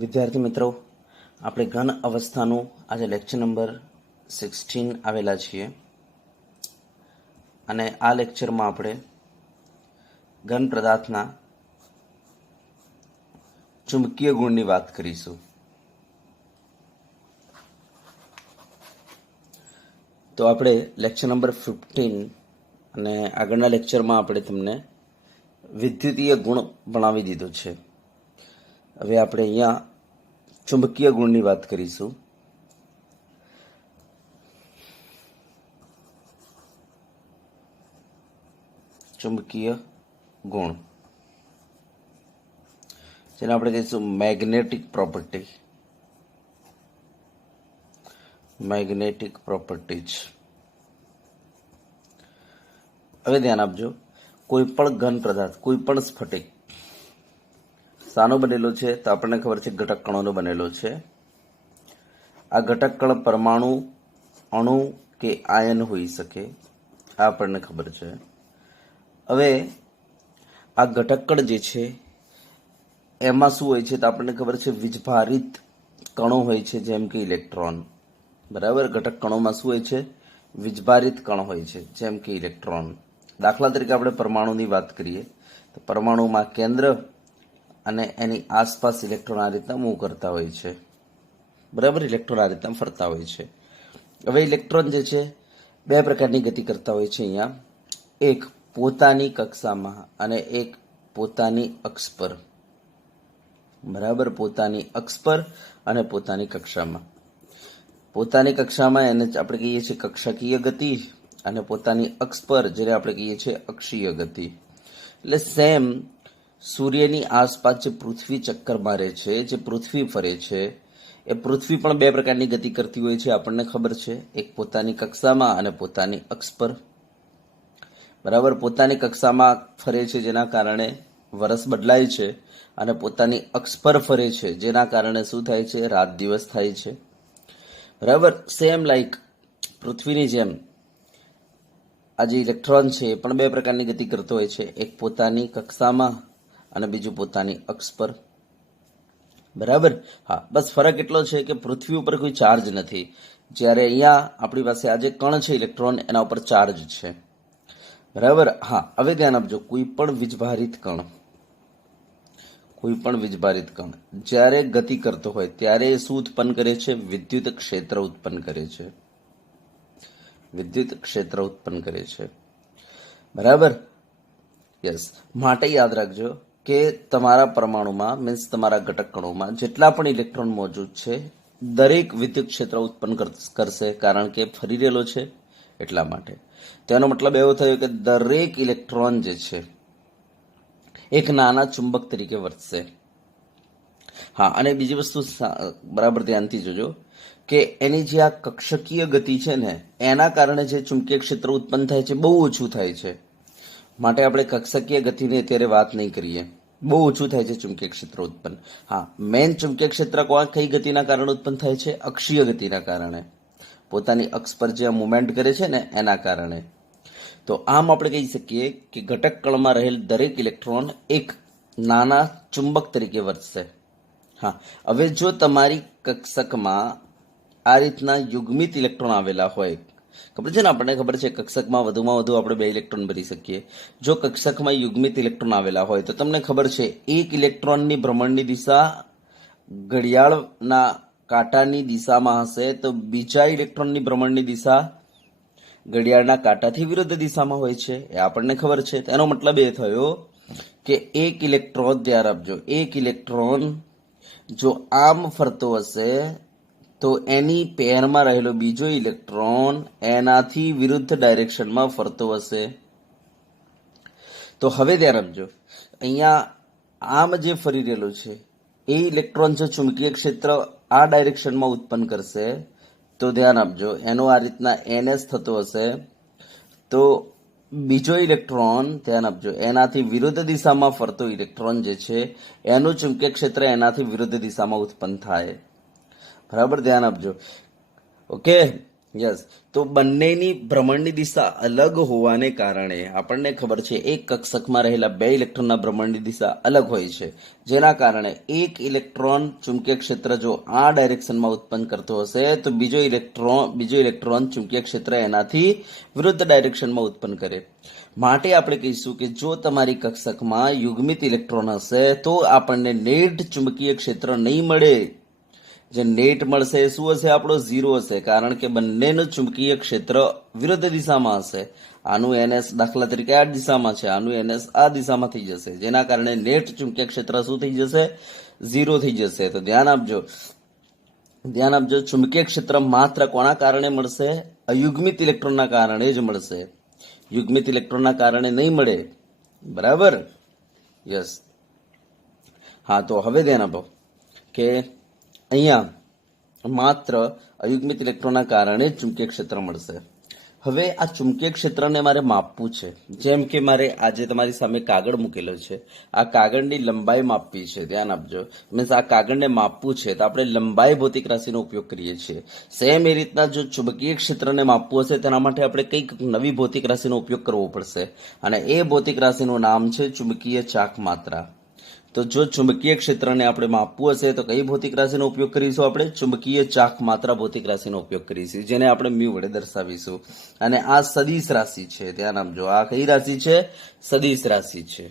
વિદ્યાર્થી મિત્રો, આપણે ઘન અવસ્થાનું આજે લેક્ચર નંબર 16 આવેલા છીએ અને આ લેક્ચરમાં આપણે ઘન પદાર્થના ચુંબકીય ગુણની વાત કરીશું. તો આપણે લેક્ચર નંબર 15 અને આગળના લેક્ચરમાં આપણે તમને વિદ્યુતીય ગુણ ભણાવી દીધો છે. હવે આપણે અહીંયા ચુંબકીય ગુણની વાત કરીશું. ચુંબકીય ગુણ જેને આપણે કહીશું મેગ્નેટિક પ્રોપર્ટી. Magnetic properties. હવે ધ્યાન આપજો, કોઈ પણ ઘન પદાર્થ, કોઈ પણ સ્ફટિક શાનો બનેલો છે? તો આપણને ખબર છે ઘટક કણોનો બનેલો છે. આ ઘટક કણ પરમાણુ, અણુ કે આયન હોઈ શકે, આ આપણને ખબર છે. હવે આ ઘટક કણ જે છે એમાં શું હોય છે? તો આપણને ખબર છે વીજભારિત કણો હોય છે, જેમ કે ઇલેક્ટ્રોન. બરાબર, ઘટક કણોમાં શું હોય છે? વીજભારિત કણ હોય છે, જેમ કે ઇલેક્ટ્રોન. દાખલા તરીકે આપણે પરમાણુની વાત કરીએ તો પરમાણુમાં કેન્દ્ર અને એની આસપાસ ઇલેક્ટ્રોન આ રીતના મૂવ કરતા હોય છે. બરાબર, ઇલેક્ટ્રોન આ રીતના ફરતા હોય છે. હવે ઇલેક્ટ્રોન જે છે બે પ્રકારની ગતિ કરતા હોય છે અહીંયા. એક પોતાની કક્ષામાં અને એક પોતાની અક્ષ પર. બરાબર, પોતાની અક્ષ પર અને પોતાની કક્ષામાં. પોતાની કક્ષામાં એને આપણે કહીએ છીએ કક્ષકીય ગતિ અને પોતાની અક્ષ પર જેને આપણે કહીએ છીએ અક્ષીય ગતિ. એટલે સેમ સૂર્યની આસપાસ જે પૃથ્વી ચક્કર મારે છે, જે પૃથ્વી ફરે છે, એ પૃથ્વી પણ બે પ્રકારની ગતિ કરતી હોય છે, આપણને ખબર છે. એક પોતાની કક્ષામાં અને પોતાની અક્ષ પર. બરાબર, પોતાની કક્ષામાં ફરે છે જેના કારણે વર્ષ બદલાય છે અને પોતાની અક્ષ પર ફરે છે જેના કારણે શું થાય છે? રાત દિવસ થાય છે. બરાબર, સેમ લાઈક પૃથ્વીની જેમ આ જે ઇલેક્ટ્રોન છે એ પણ બે પ્રકારની ગતિ કરતો હોય છે. એક પોતાની કક્ષામાં અને બીજું પોતાની અક્ષ પર. બરાબર, હા, બસ ફરક એટલો છે કે પૃથ્વી ઉપર કોઈ ચાર્જ નથી, જ્યારે અહીંયા આપણી પાસે આ જે કણ છે ઇલેક્ટ્રોન, એના ઉપર ચાર્જ છે. બરાબર, હા. હવે ધ્યાન આપજો, કોઈ પણ વીજભારિત કણ જ્યારે ગતિ કરતો હોય ત્યારે શું ઉત્પન્ન કરે છે? વિદ્યુત ક્ષેત્ર ઉત્પન્ન કરે છે. વિદ્યુત ક્ષેત્ર ઉત્પન્ન કરે છે. બરાબર, યસ. માટે યાદ રાખજો કે તમારા પરમાણુમાં, મીન્સ તમારા ઘટક કણોમાં જેટલા પણ ઇલેક્ટ્રોન મોજૂદ છે દરેક વિદ્યુત ક્ષેત્ર ઉત્પન્ન કરશે, કારણ કે ફરી રહેલો છે એટલા માટે. તેનો મતલબ એવો થયો કે દરેક ઇલેક્ટ્રોન જે છે એક નાના ચુંબક તરીકે વર્તશે. હા, અને બીજી વસ્તુ બરાબર ધ્યાનથી જોજો કે એની જે આ કક્ષકીય ગતિ છે ને એના કારણે જે ચુંબકીય ક્ષેત્ર ઉત્પન્ન થાય છે બહુ ઓછું થાય છે. માટે આપણે કક્ષકીય ગતિની અત્યારે વાત નહીં કરીએ. બહુ ઓછું થાય છે ચુંબકીય ક્ષેત્ર ઉત્પન્ન. હા, મેન ચુંબકીય ક્ષેત્ર કઈ ગતિના કારણે ઉત્પન્ન થાય છે? અક્ષીય ગતિના કારણે. પોતાની અક્ષ પર જે મુવમેન્ટ કરે છે ને એના કારણે. તો આમ આપણે કહી શકીએ કે ઘટક કણમાં રહેલ દરેક ઇલેક્ટ્રોન એક નાના ચુંબક તરીકે વર્તશે. હા, હવે જો તમારી કક્ષકમાં આ રીતના યુગ્મિત ઇલેક્ટ્રોન આવેલા હોય, ખબર છે ને, આપણને ખબર છે કક્ષકમાં વધુમાં વધુ આપણે 2 ઇલેક્ટ્રોન ભરી શકીએ. જો કક્ષકમાં યુગ્મિત ઇલેક્ટ્રોન આવેલા હોય તો તમને ખબર છે એક ઇલેક્ટ્રોનની ભ્રમણની દિશા ઘડિયાળના કાંટાની દિશામાં હશે, તો બીજા ઇલેક્ટ્રોનની ભ્રમણની દિશા ઘડિયાળના કાંટાથી વિરુદ્ધ દિશામાં હોય છે, એ આપણને ખબર છે. તેનો મતલબ એ થયો કે એક ઇલેક્ટ્રોન, ધ્યાન આપજો, એક ઇલેક્ટ્રોન જો આમ ફરતો હશે તો એની પેરમાં રહેલો બીજો ઇલેક્ટ્રોન એનાથી વિરુદ્ધ ડાયરેક્શનમાં ફરતો હશે. તો હવે ધ્યાન આપજો, અહીંયા આમ જે ફરી રહેલો છે એ ઇલેક્ટ્રોન જો ચુંબકીય ક્ષેત્ર આ ડાયરેક્શનમાં ઉત્પન્ન કરશે તો ધ્યાન આપજો એનો આ રીતના NS થતો હશે, તો બીજો ઇલેક્ટ્રોન, ધ્યાન આપજો, એનાથી વિરુદ્ધ દિશામાં ફરતો ઇલેક્ટ્રોન જે છે એનું ચુંબકીય ક્ષેત્ર એનાથી વિરુદ્ધ દિશામાં ઉત્પન્ન થાય. બરાબર, ધ્યાન આપજો. ઓકે, યસ, તો બંનેની ભ્રમણની દિશા અલગ હોવાને કારણે આપણને ખબર છે એક કક્ષકમાં રહેલા બે ઇલેક્ટ્રોનના ભ્રમણની દિશા અલગ હોય છે, જેના કારણે એક ઇલેક્ટ્રોન ચુંબકીય ક્ષેત્ર જો આ ડાયરેક્શનમાં ઉત્પન્ન કરતો હશે તો બીજો ઇલેક્ટ્રોન ચુંબકીય ક્ષેત્ર એનાથી વિરુદ્ધ ડાયરેક્શનમાં ઉત્પન્ન કરે. માટે આપણે કહીશું કે જો તમારી કક્ષકમાં યુગ્મિત ઇલેક્ટ્રોન હશે તો આપણને નેટ ચુંબકીય ક્ષેત્ર નહીં મળે. જે નેટ મળશે એ શું હશે? આપણો ઝીરો હશે, કારણ કે બંનેનું ચુંબકીય ક્ષેત્ર વિરુદ્ધ દિશામાં હશે. આનું એનએસ દાખલા તરીકે આ દિશામાં છે, આનું એનએસ આ દિશામાં થઈ જશે, જેના કારણે નેટ ચુંબકીય ક્ષેત્ર શું થઈ જશે? ઝીરો થઈ જશે. તો ધ્યાન આપજો, ચુંબકીય ક્ષેત્ર માત્ર કોના કારણે મળશે? અયુગ્મિત ઇલેક્ટ્રોનના કારણે જ મળશે, યુગ્મિત ઇલેક્ટ્રોનના કારણે નહીં મળે. બરાબર? યસ. હા, તો હવે ધ્યાન આપો કે અહીંયા માત્ર અયુગ્મિત ઇલેક્ટ્રોનના કારણે જ ચુંબકીય ક્ષેત્ર મળશે. હવે આ ચુંબકીય ક્ષેત્રને મારે માપવું છે. જેમ કે મારે આજે તમારી સામે કાગળ મૂકેલો છે, આ કાગળની લંબાઈ માપવી છે. ધ્યાન આપજો, મીન્સ આ કાગળને માપવું છે તો આપણે લંબાઈ ભૌતિક રાશિનો ઉપયોગ કરીએ છીએ. સેમ એ રીતના જો ચુંબકીય ક્ષેત્રને માપવું હશે તેના માટે આપણે કંઈક નવી ભૌતિક રાશિનો ઉપયોગ કરવો પડશે, અને એ ભૌતિક રાશિનું નામ છે ચુંબકીય ચાક માત્રા. તો જો ચુંબકીય ક્ષેત્રને આપણે માપવું હશે તો કઈ ભૌતિક રાશિનો ઉપયોગ કરીશું? આપણે ચુંબકીય ચાક માત્રા ભૌતિક રાશિનો ઉપયોગ કરીશું, જેને આપણે મ્યુ વડે દર્શાવીશું. અને આ સદિશ રાશિ છે. ધ્યાન આપજો, આ કઈ રાશિ છે? સદિશ રાશિ છે.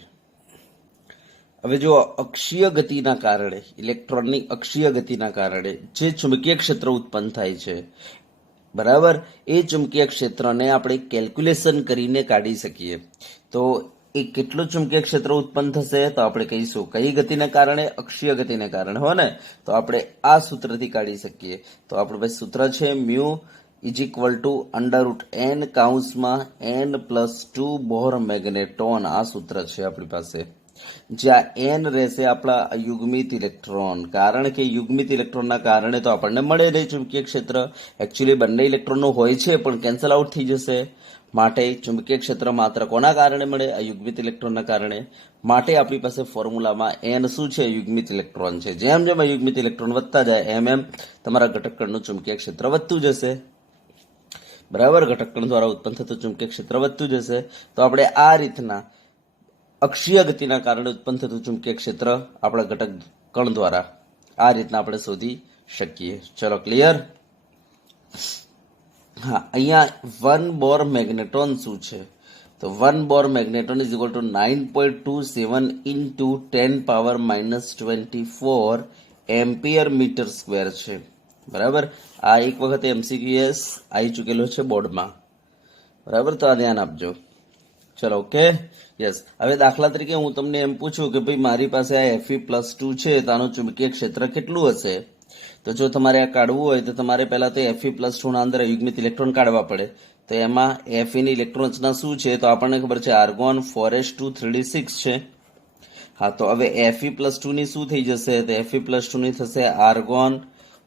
હવે જો અક્ષીય ગતિના કારણે, ઇલેક્ટ્રોનની અક્ષીય ગતિના કારણે જે ચુંબકીય ક્ષેત્ર ઉત્પન્ન થાય છે, બરાબર, એ ચુંબકીય ક્ષેત્રને આપણે કેલ્ક્યુલેશન કરીને કાઢી શકીએ. તો એ કેટલું ચુંબકીય ક્ષેત્ર ઉત્પન્ન થશે? તો આપણે કહીશું કઈ ગતિને કારણે? અક્ષીય ગતિને કારણે, હો ને? તો આપણે આ સૂત્રથી કાઢી શકીએ. તો આપણું ભાઈ સૂત્ર છે mu is equal to √n કૌંસમાં n+2 બોર મેગ્નેટોન. આ સૂત્ર છે આપણી પાસે, જ્યાં n રહેશે આપણા અયુગ્મિત ઇલેક્ટ્રોન, કારણ કે યુગ્મિત ઇલેક્ટ્રોનના કારણે તો આપણને મળે નહીં ચુંબકીય ક્ષેત્ર. એકચ્યુઅલી બંને ઇલેક્ટ્રોનો હોય છે પણ કેન્સલ આઉટ થઈ જશે. માટે ચુંબકીય ક્ષેત્ર માત્ર કોના કારણે મળે? અયુગ્મિત ઇલેક્ટ્રોનના કારણે. માટે આપણી પાસે ફોર્મ્યુલામાં n શું છે? યુગ્મિત ઇલેક્ટ્રોન છે. જેમ જેમ અયુગ્મિત ઇલેક્ટ્રોન વધતા જાય એમ એમ તમારા ઘટકકણનું ચુંબકીય ક્ષેત્ર વધતું જશે. બરાબર? ઘટકકણ દ્વારા ઉત્પન્ન થતું ચુંબકીય ક્ષેત્ર વધતું જશે. તો આપણે આ રીતના અક્ષીય ગતિના કારણે ઉત્પન્ન થતું ચુંબકીય ક્ષેત્ર આપણા ઘટક કણ દ્વારા આ રીતના આપણે શોધી શકીએ. ચલો, ક્લિયર? હા, અહીંયા 1 બોર મેગ્નેટોન શું છે? તો 1 Bohr magneton is equal to 9.27 into 10⁻⁻24 ampere metre square છે. બરાબર? આ એક વખત MCQS આવી ચૂકેલો છે બોર્ડમાં. બરાબર? તો આ ધ્યાન આપજો. ચલો, ઓકે? યસ. હવે દાખલા તરીકે હું તમને એમ પૂછું કે ભાઈ મારી પાસે આ Fe+2 છે તો આનું ચુંબકીય ક્ષેત્ર કેટલું હશે? તો જો તમારે આ કાઢવું હોય તો તમારે પહેલા તો Fe+2 ના અંદર યુગ્મિત ઇલેક્ટ્રોન કાઢવા પડે. તો એમાં Fe ની ઇલેક્ટ્રોન રચના શું છે? તો આપણને ખબર છે આર્ગોન 4s2 3d6 છે. હા, તો હવે Fe+2 ની શું થઈ જશે? તો Fe+2 ની થશે આર્ગોન.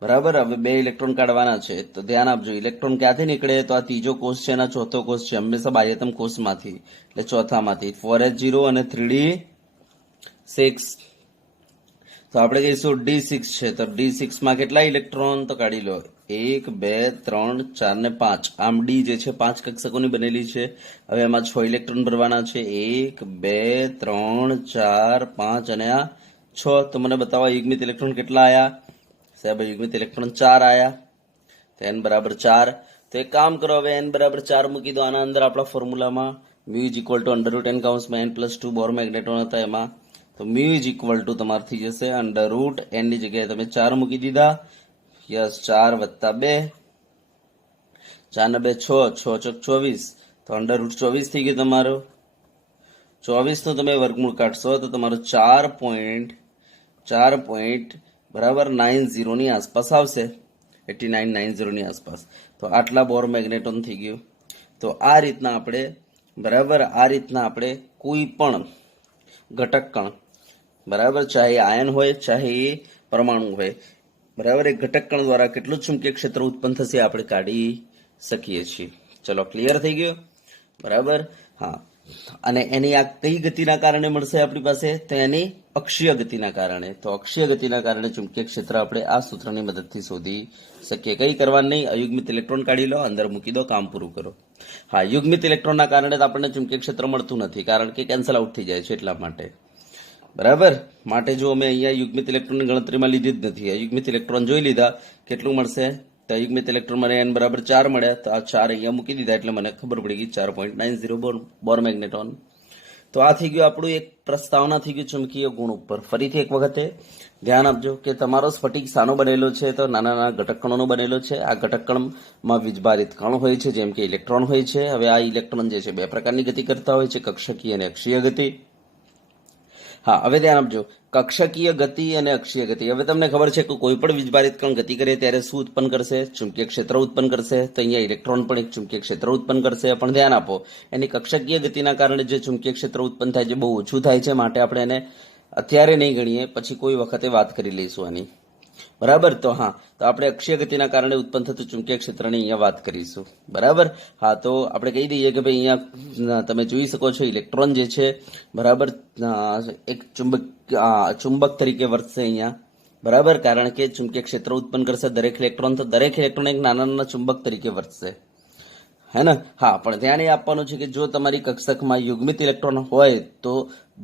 બરાબર? હવે બે ઇલેક્ટ્રોન કાઢવાના છે તો ધ્યાન આપજો, ઇલેક્ટ્રોન ક્યાંથી નીકળે? તો આ ત્રીજો કોષ છે એના ચોથો કોષ છે, હંમેશા બાહ્યતમ કોષમાંથી, એટલે ચોથામાંથી. 4s0 અને 3d6. તો આપણે કહીશું D6 છે. તો D6 માં કેટલા ઇલેક્ટ્રોન? તો કાઢી લો 1 2 3 4 ને 5. આમ ડી જે છે 5 કક્ષકોની બનેલી છે. હવે એમાં 6 ઇલેક્ટ્રોન ભરવાના છે. 1 2 3 4 5 અને આ 6. તો મને બતાવો યુગ્મિત ઇલેક્ટ્રોન કેટલા આયા? સાહેબ, યુગ્મિત ઇલેક્ટ્રોન 4 આયા. તો n બરાબર 4. તો એક કામ કરો, હવે n બરાબર 4 મૂકી દો આના અંદર આપણા ફોર્મ્યુલામાં. Mu is equal to √n કૌંસમાં n+2 બોર મેગ્નેટોન હતા એમાં. તો મ્યુ ઇઝ ઇક્વલ ટુ તમારે થઈ જશે √n ની જગ્યાએ તમે 4 મૂકી દીધા. યસ, 4 + 2, 4 ને 2 6, 6 ચોક 24. તો √24 થઈ ગયું તમારું. 24 નું તમે વર્ગમૂળ કાઢશો તો તમારું 4.90 ની આસપાસ આવશે. 8990 ની આસપાસ. તો આટલા બોર મેગ્નેટોન થઈ ગયું. તો આ રીતના આપણે, બરાબર, આ રીતના આપણે કોઈ પણ ઘટક કણ, બરાબર, ચાહે આયન હોય ચાહે એ પરમાણુ હોય, બરાબર, એ ઘટક કણ દ્વારા કેટલું ચુંબકીય ક્ષેત્ર ઉત્પન્ન થશે આપણે કાઢી શકીએ છીએ. ચલો, ક્લિયર થઈ ગયું? બરાબર? હા, અને એની આ કઈ ગતિના કારણે મળશે આપણી પાસે? તો એની અક્ષીય ગતિના કારણે. તો અક્ષીય ગતિના કારણે ચુંબકીય ક્ષેત્ર આપણે આ સૂત્રની મદદથી શોધી શકીએ. કઈ કરવાનું નહીં, અયુગ્મિત ઇલેક્ટ્રોન કાઢી લો, અંદર મૂકી દો, કામ પૂરું કરો. હા, યુગ્મિત ઇલેક્ટ્રોનના કારણે તો આપણને ચુંબકીય ક્ષેત્ર મળતું નથી, કારણ કે કેન્સલ આઉટ થઈ જાય છે એટલા માટે. બરાબર. માટે જો અમે અહીંયા યુગ્મિત ઇલેક્ટ્રોનની ગણતરીમાં લીધી જ નથી. અયુગ્મિત ઇલેક્ટ્રોન જોઈ લીધા, કેટલું મળશે? તો અયુગ્મિત ઇલેક્ટ્રોન મને n બરાબર 4 મળ્યા. તો આ 4 અહીંયા મૂકી દીધા એટલે મને ખબર પડી ગઈ 4.90 બોર મેગ્નેટોન. તો આ થઈ ગયું આપણું એક પ્રસ્તાવના થઈ ગયું ચુંબકીય ગુણ ઉપર. ફરીથી એક વખતે ધ્યાન આપજો કે તમારો સ્ફટિક શાનો બનેલો છે? તો નાના નાના ઘટક કણોનો બનેલો છે. આ ઘટક કણમાં વીજભારિત કણ હોય છે, જેમ કે ઇલેક્ટ્રોન હોય છે. હવે આ ઇલેક્ટ્રોન જે છે બે પ્રકારની ગતિ કરતા હોય છે, કક્ષકીય અને અક્ષીય ગતિ. હા, હવે ધ્યાન આપજો, કક્ષકીય ગતિ અને અક્ષીય ગતિ. હવે તમને ખબર છે કે કોઈ પણ વીજભારિત કણ ગતિ કરે ત્યારે શું ઉત્પન્ન કરશે? ચુંબકીય ક્ષેત્ર ઉત્પન્ન કરશે. તો અહીંયા ઇલેક્ટ્રોન પણ એક ચુંબકીય ક્ષેત્ર ઉત્પન્ન કરશે. પણ ધ્યાન આપો, એની કક્ષકીય ગતિના કારણે જે ચુંબકીય ક્ષેત્ર ઉત્પન્ન થાય છે બહુ ઓછું થાય છે, માટે આપણે એને અત્યારે નહીં ગણીએ, પછી કોઈ વખતે વાત કરી લઈશું આની. બરાબર. તો હા, તો આપણે અક્ષીય ગતિના કારણે ઉત્પન્ન થતું ચુંબકીય ક્ષેત્રની અહીંયા વાત કરીશું. બરાબર. હા, તો આપણે કહી દઈએ કે ભાઈ અહીંયા તમે જોઈ શકો છો ઇલેક્ટ્રોન જે છે, બરાબર, એક ચુંબક તરીકે વર્તશે અહીંયા. બરાબર, કારણ કે ચુંબકીય ક્ષેત્ર ઉત્પન્ન કરશે દરેક ઇલેક્ટ્રોન, તો દરેક ઇલેક્ટ્રોન એક નાના નાના ચુંબક તરીકે વર્તશે, હે ને? હા, પણ ધ્યાન એ આપવાનું છે કે જો તમારી કક્ષકમાં યુગ્મિત ઇલેક્ટ્રોન હોય તો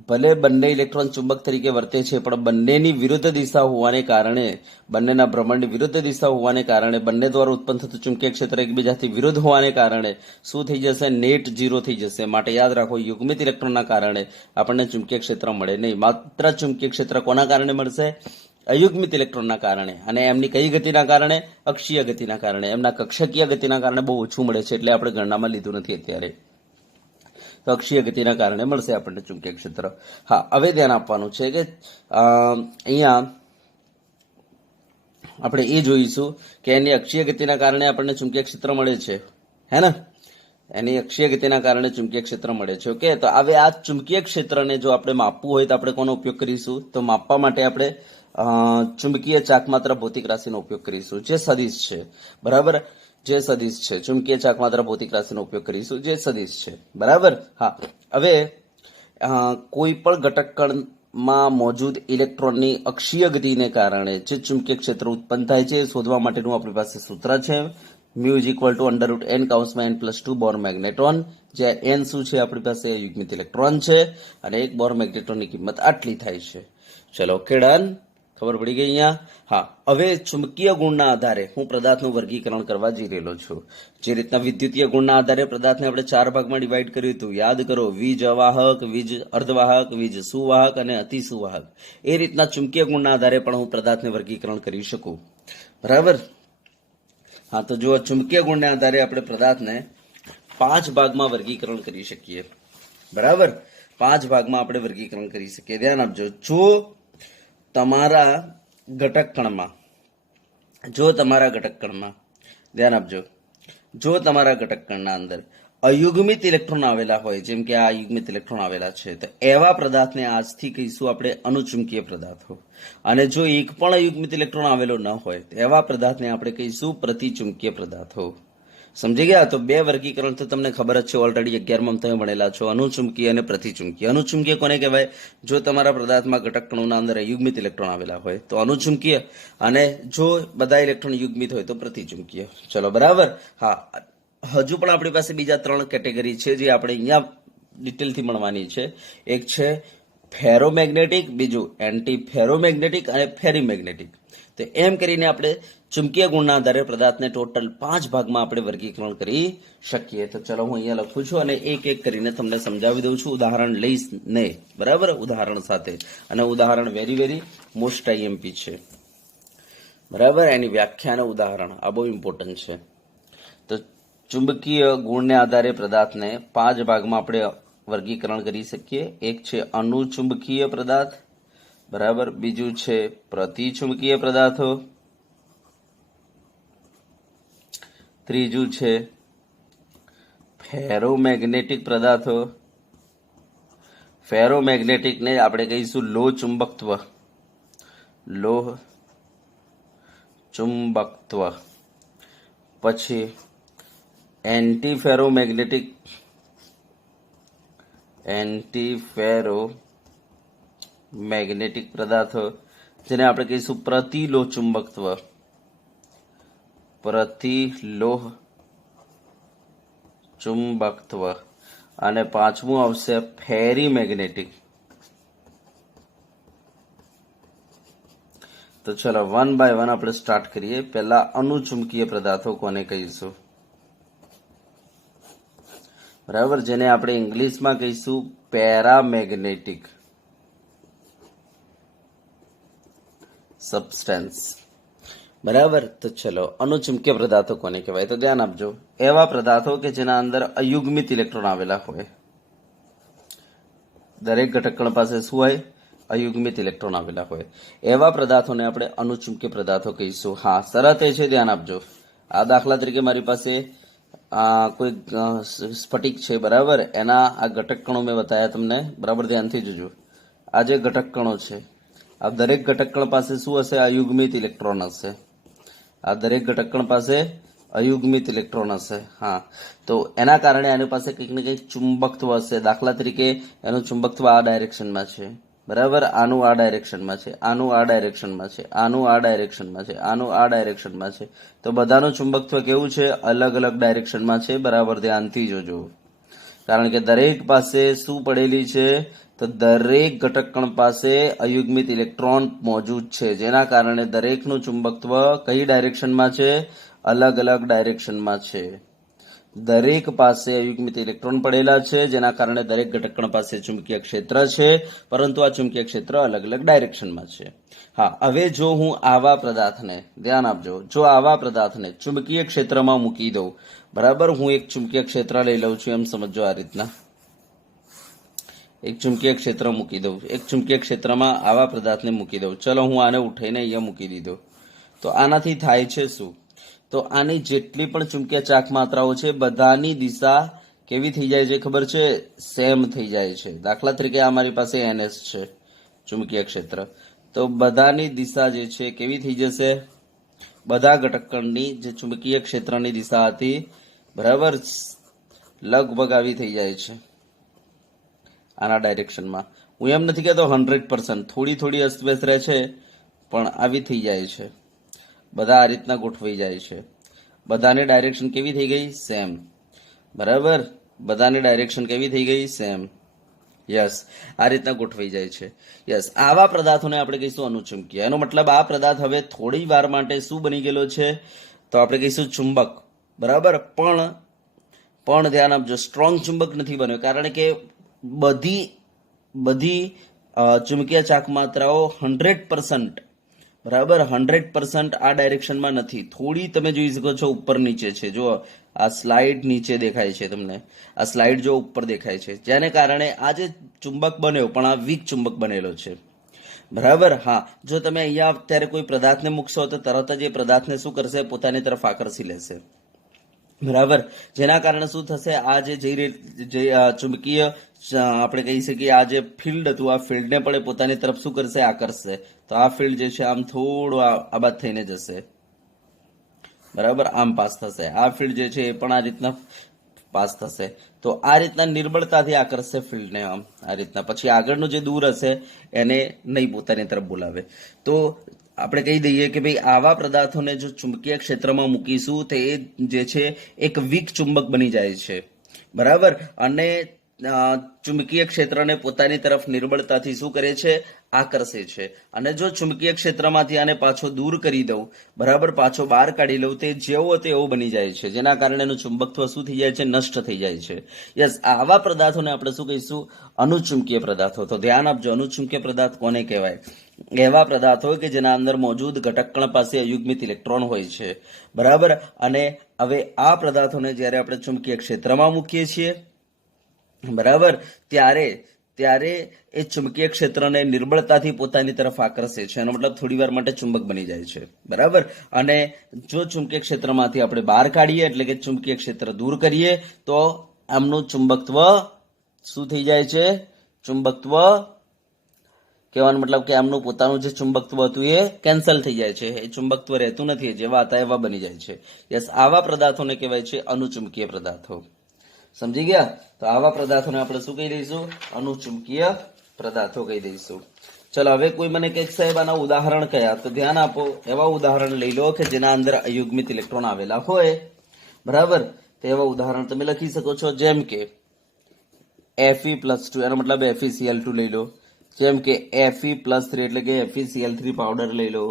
ભલે બંને ઇલેક્ટ્રોન ચુંબક તરીકે વર્તે છે, પણ બંનેની વિરુદ્ધ દિશા હોવાને કારણે, બંનેના ભ્રમણની વિરુદ્ધ દિશા હોવાને કારણે, બંને દ્વારા ઉત્પન્ન થતું ચુંબકીય ક્ષેત્ર એકબીજાથી વિરુદ્ધ હોવાને કારણે શું થઈ જશે? નેટ 0 થઈ જશે. માટે યાદ રાખો, યુગ્મિત ઇલેક્ટ્રોનના કારણે આપણને ચુંબકીય ક્ષેત્ર મળે નહીં. માત્ર ચુંબકીય ક્ષેત્ર કોના કારણે મળશે? અયુગ્મિત ઇલેક્ટ્રોનના કારણે. અને એમની કઈ ગતિના કારણે? અક્ષીય ગતિના કારણે. એમના કક્ષકીય ગતિના કારણે બહુ ઓછું મળે છે, એટલે આપણે ગણનામાં લીધું નથી અત્યારે. તો અક્ષીય ગતિના કારણે મળશે આપણને ચુંબકીય ક્ષેત્ર. હા, હવે ધ્યાન આપવાનું છે કે અહીંયા આપણે એ જોઈશું કે એની અક્ષીય ગતિના કારણે આપણને ચુંબકીય ક્ષેત્ર મળે છે, હે ને? એની અક્ષીય ગતિના કારણે ચુંબકીય ક્ષેત્ર મળે છે. ઓકે, તો હવે આ ચુંબકીય ક્ષેત્રને જો આપણે માપવું હોય તો આપણે કોનો ઉપયોગ કરીશું? તો માપવા માટે આપણે ચુંબકીય ચાકમાત્ર ભૌતિક રાશિનો ઉપયોગ કરીશું, જે સદિશ છે. બરાબર, જે સદિશ છે. ચુંબકીય ચાકમાત્ર ભૌતિક રાશિનો ઉપયોગ કરીશું, જે સદિશ છે. બરાબર. હા, હવે કોઈ પણ ઘટક કણમાં મોજૂદ ઇલેક્ટ્રોનની અક્ષીય ગતિને કારણે જે ચુંબકીય ક્ષેત્ર ઉત્પન્ન થાય છે એ શોધવા માટેનું આપણી પાસે સૂત્ર છે, mu is equal two √n(n+2) બોર મેગ્નેટોન. જે n શું છે આપણી પાસે? યુગ્મિત ઇલેક્ટ્રોન છે, અને એક બોર મેગ્નેટોનની કિંમત આટલી થાય છે. ચલો, ઓકે, ડન. ખબર પડી ગઈ અહીંયા? હા, હવે ચુંબકીય ગુણના આધારે હું પદાર્થનું વર્ગીકરણ કરવા જઈ રહેલો છું. જે રીતના વિદ્યુતીય ગુણના આધારે પદાર્થને આપણે 4 ભાગમાં ડિવાઈડ કર્યું હતું, યાદ કરો, વીજ અવાહક, વીજ અર્ધવાહક, વીજ સુવાહક અને અતિ સુવાહક. એ રીતના ચુંબકીય ગુણના આધારે પણ હું પદાર્થને વર્ગીકરણ કરી શકું. બરાબર. હા, તો જો ચુંબકીય ગુણના આધારે આપણે પદાર્થને 5 ભાગમાં વર્ગીકરણ કરી શકીએ. બરાબર, 5 ભાગમાં આપણે વર્ગીકરણ કરી શકીએ. ધ્યાન આપજો, જો તમારા ઘટક કણમાં ધ્યાન આપજો, જો તમારા ઘટક કણના અંદર અયુગ્મિત ઇલેક્ટ્રોન આવેલા હોય, જેમ કે આ યુગ્મિત ઇલેક્ટ્રોન આવેલા છે, તો એવા પદાર્થને આજથી કહીશું આપણે અનુચુંબકીય પદાર્થો. અને જો એક પણ અયુગ્મિત ઇલેક્ટ્રોન આવેલો ન હોય તો એવા પદાર્થને આપણે કહીશું પ્રતિચુંબકીય પદાર્થો. સમજી ગયા? તો બે વર્ગીકરણ તો તમને ખબર જ છે, ઓલરેડી 11માં તમે ભણેલા છો, અનુચુંબકીય અને પ્રતિચુંબકીય. અનુચુંબકીય કોને કહેવાય? જો તમારા પદાર્થમાં ઘટક કણોના અંદર યુગ્મિત ઇલેક્ટ્રોન આવેલા હોય તો અનુચુંબકીય, અને જો બધા ઇલેક્ટ્રોન યુગ્મિત હોય તો પ્રતિચુંબકીય. ચલો, બરાબર. હા, હજુ પણ આપણી પાસે બીજા 3 કેટેગરી છે જે આપણે અહીંયા ડિટેલથી મળવાની છે. એક છે ફેરોમેગ્નેટિક, બીજું એન્ટી ફેરોમેગ્નેટિક અને ફેરીમેગ્નેટિક. તો એમ કરીને આપણે ચુંબકીય ગુણના આધારે પદાર્થને ટોટલ 5 ભાગમાં આપણે વર્ગીકરણ કરી શકીએ. તો ચલો, હું અહીંયા લખું છું અને એક એક કરીને તમને સમજાવી દઉં છું, ઉદાહરણ લઈશ ને. બરાબર, ઉદાહરણ સાથે. અને ઉદાહરણ વેરી વેરી મોસ્ટ આઈએમપી છે. બરાબર, એની વ્યાખ્યા અને ઉદાહરણ આ બહુ ઇમ્પોર્ટન્ટ છે. તો ચુંબકીય ગુણને આધારે પદાર્થને 5 ભાગમાં આપણે વર્ગીકરણ કરી શકીએ. એક છે અનુચુંબકીય પદાર્થ, બરાબર, બીજું છે પ્રતિચુંબકીય પદાર્થો, ત્રીજું છે ફેરોમેગ્નેટિક પદાર્થો. ફેરોમેગ્નેટિકને આપણે કહીશું લોહ ચુંબકત્વ. પછી એન્ટી ફેરોમેગ્નેટિક એન્ટી ફેરો મેગ્નેટિક પદાર્થો, જેને આપણે કહીશું પ્રતિલોહ ચુંબકત્વ, પ્રતિલોહ ચુંબકત્વ. અને પાંચમું આવશે ફેરી મેગ્નેટિક. તો ચલો વન બાય વન આપણે સ્ટાર્ટ કરીએ. પહેલા અનુચુંબકીય પદાર્થો કોને કહીશું? બરાબર, જેને આપણે ઇંગ્લિશમાં કહીશું પેરામેગ્નેટિક સબસ્ટન્સ. બરાબર, તો ચલો અનુચુંબકીય પદાર્થો કોને કહેવાય? તો ધ્યાન આપજો. એવા પદાર્થો કે જેના અંદર અયુગ્મિત ઇલેક્ટ્રોન આવેલા હોય. દરેક ઘટકકણ પાસે શું હોય? અયુગ્મિત ઇલેક્ટ્રોન આવેલા હોય. એવા પદાર્થોને આપણે અનુચુંબકીય પદાર્થો કહીશું. હા, શરત એ છે, ધ્યાન આપજો. આ દાખલા તરીકે મારી પાસે કોઈ સ્ફટિક છે, બરાબર, એના આ ઘટક કણો મેં બતાવ્યા તમને, બરાબર, ધ્યાનથી જોજો. આ જે ઘટક કણો છે, આ દરેક ઘટક કણ પાસે શું હશે? અયુગ્મિત ઇલેક્ટ્રોન હશે. આ દરેક ઘટક કણ પાસે અયુગ્મિત ઇલેક્ટ્રોન હશે. હા, તો એના કારણે આની પાસે કંઈક ને કંઈક ચુંબકત્વ હશે. દાખલા તરીકે એનું ચુંબકત્વ આ ડાયરેક્શનમાં છે, બરાબર, આનું આ ડાયરેક્શનમાં છે, આનું આ ડાયરેક્શનમાં છે, આનું આ ડાયરેક્શનમાં છે, આનું આ ડાયરેક્શનમાં છે. તો બધાનું ચુંબકત્વ કેવું છે? અલગ અલગ ડાયરેક્શનમાં છે. બરાબર, ધ્યાનથી જોજો. કારણ કે દરેક પાસે શું પડેલી છે? તો દરેક ઘટક કણ પાસે અયુગ્મિત ઇલેક્ટ્રોન મોજૂદ છે, જેના કારણે દરેકનું ચુંબકત્વ કઈ ડાયરેક્શનમાં છે? અલગ અલગ ડાયરેક્શનમાં છે. દરેક પાસે અયુગ્મિત ઇલેક્ટ્રોન પડેલા છે, જેના કારણે દરેક ઘટકકણ પાસે ચુંબકીય ક્ષેત્ર છે, પરંતુ આ ચુંબકીય ક્ષેત્ર અલગ અલગ ડાયરેક્શનમાં છે. હા, હવે જો હું આવા પદાર્થને, ધ્યાન આપજો, જો આવા પદાર્થને ચુંબકીય ક્ષેત્રમાં મૂકી દઉં, બરાબર, હું એક ચુંબકીય ક્ષેત્ર લઈ લઉં છું, એમ સમજો. આ રીતના એક ચુંબકીય ક્ષેત્ર મૂકી દઉં. એક ચુંબકીય ક્ષેત્રમાં આવા પદાર્થને મૂકી દઉં. ચલો, હું આને ઉઠાઈને અહીંયા મૂકી દીધો. તો આનાથી થાય છે શું? તો આની જેટલી પણ ચુંબકીય ચાક માત્રાઓ છે, બધાની દિશા કેવી થઈ જાય છે ખબર છે? સેમ થઈ જાય છે. દાખલા તરીકે આ મારી પાસે NS છે, ચુંબકીય ક્ષેત્ર. તો બધાની દિશા જે છે કેવી થઈ જશે? બધા ઘટકકણની જે ચુંબકીય ક્ષેત્રની દિશા હતી, બરાબર, લગભગ આવી થઈ જાય છે આના ડાયરેક્શનમાં. હું એમ નથી કહેતો 100%, થોડી થોડી અસ્તવ્યસ્ત રહે છે, પણ આવી થઈ જાય છે. બધા આ રીતના ગોઠવાઈ જાય છે. બધાની ડાયરેક્શન કેવી થઈ ગઈ? સેમ. બરાબર, બધાની ડાયરેક્શન કેવી થઈ ગઈ? સેમ. યસ, આ રીતના ગોઠવાઈ જાય છે. યસ, આવા પદાર્થોને આપણે કહીશું અનુચુંબકીય. એનો મતલબ આ પદાર્થ હવે થોડી વાર માટે શું બની ગયેલો છે? તો આપણે કહીશું ચુંબક. બરાબર, પણ ધ્યાન આપજો, સ્ટ્રોંગ ચુંબક નથી બન્યો, કારણ કે બધી ચુંબકીય ચાક માત્રાઓ 100%, બરાબર, 100% આ ડાયરેક્શનમાં નથી. થોડી તમે જોઈ શકો છો ઉપર નીચે છે. જો આ સ્લાઇડ નીચે દેખાય છે તમને, આ સ્લાઇડ જો ઉપર દેખાય છે, જેને કારણે આ જે ચુંબક બન્યો, પણ આ વીક ચુંબક બનેલો છે. બરાબર. હા, જો તમે અહીંયા અત્યારે કોઈ પદાર્થને મૂકશો તો તરત જ એ પદાર્થને શું કરશે? પોતાની તરફ આકર્ષી લેશે. બરાબર, જેના કારણે શું થશે? આ જે ચુંબકીય આપણે કહી શકીએ આ જે ફિલ્ડ હતું, આ ફિલ્ડને પણ પોતાની તરફ શું કરશે? આકર્ષશે. તો આ ફિલ્ડ જે છે આમ થોડું આબાદ થઈને જશે, બરાબર, આમ પાસ થશે. આ ફિલ્ડ જે છે એ પણ આ રીતના પાસ થશે. તો આ રીતના નિર્બળતાથી આકર્ષશે ફિલ્ડને, આમ આ રીતના. પછી આગળનું જે દૂર હશે એને નહીં પોતાની તરફ બોલાવે. તો આપણે કહી દઈએ કે ભાઈ આવા પદાર્થોને જો ચુંબકીય ક્ષેત્રમાં મૂકીશું તો એ જે છે એક વીક ચુંબક બની જાય છે. બરાબર, અને ચુંબકીય ક્ષેત્રને પોતાની તરફ નિર્બળતાથી શું કરે છે? આકર્ષે છે. અને જો ચુંબકીય ક્ષેત્રમાંથી આને પાછો દૂર કરી દઉં, બરાબર, પાછો બહાર કાઢી લઉં, તે જેવો તેવો બની જાય છે, જેના કારણે એનું ચુંબકત્વ શું થઈ જાય છે? નષ્ટ થઈ જાય છે. યસ, આવા પદાર્થોને આપણે શું કહીશું? અનુચુંબકીય પદાર્થો. તો ધ્યાન આપજો, અનુચુંબકીય પદાર્થ કોને કહેવાય? એવા પદાર્થો કે જેના અંદર મોજૂદ ઘટકકણ પાસે અયુગ્મિત ઇલેક્ટ્રોન હોય છે. બરાબર, અને હવે આ પદાર્થોને જ્યારે આપણે ચુંબકીય ક્ષેત્રમાં મૂકીએ છીએ, બરાબર, ત્યારે એ ચુંબકીય ક્ષેત્રને નિર્બળતાથી પોતાની તરફ આકર્ષે છે. એનો મતલબ થોડી વાર માટે ચુંબક બની જાય છે. બરાબર, અને જો ચુંબકીય ક્ષેત્રમાંથી આપણે બહાર કાઢીએ, એટલે કે ચુંબકીય ક્ષેત્ર દૂર કરીએ, તો આમનું ચુંબકત્વ શું થઈ જાય છે? ચુંબકત્વ કહેવાનો મતલબ કે આમનું પોતાનું જે ચુંબકત્વ હતું એ કેન્સલ થઈ જાય છે. એ ચુંબકત્વ રહેતું નથી, જેવા હતા એવા બની જાય છે. યસ, આવા પદાર્થોને કહેવાય છે અનુચુંબકીય પદાર્થો. સમજી ગયા? તો આવા પદાર્થોને આપણે શું કહી દઈશું? અનુચુંબકીય પદાર્થો કહી દઈશું. ચલો હવે કોઈ મને કહે સાહેબ આના ઉદાહરણ કયા? તો ધ્યાન આપો, એવા ઉદાહરણ લઈ લો કે જેના અંદર અયુગ્મિત ઇલેક્ટ્રોન આવેલા હોય, બરાબર? તો એવા ઉદાહરણ તમે લખી શકો છો, જેમ કે Fe+2, એનો મતલબ FeCl2 લઈ લો. જેમ કે Fe+3 એટલે કે FeCl3 પાવડર લઈ લો.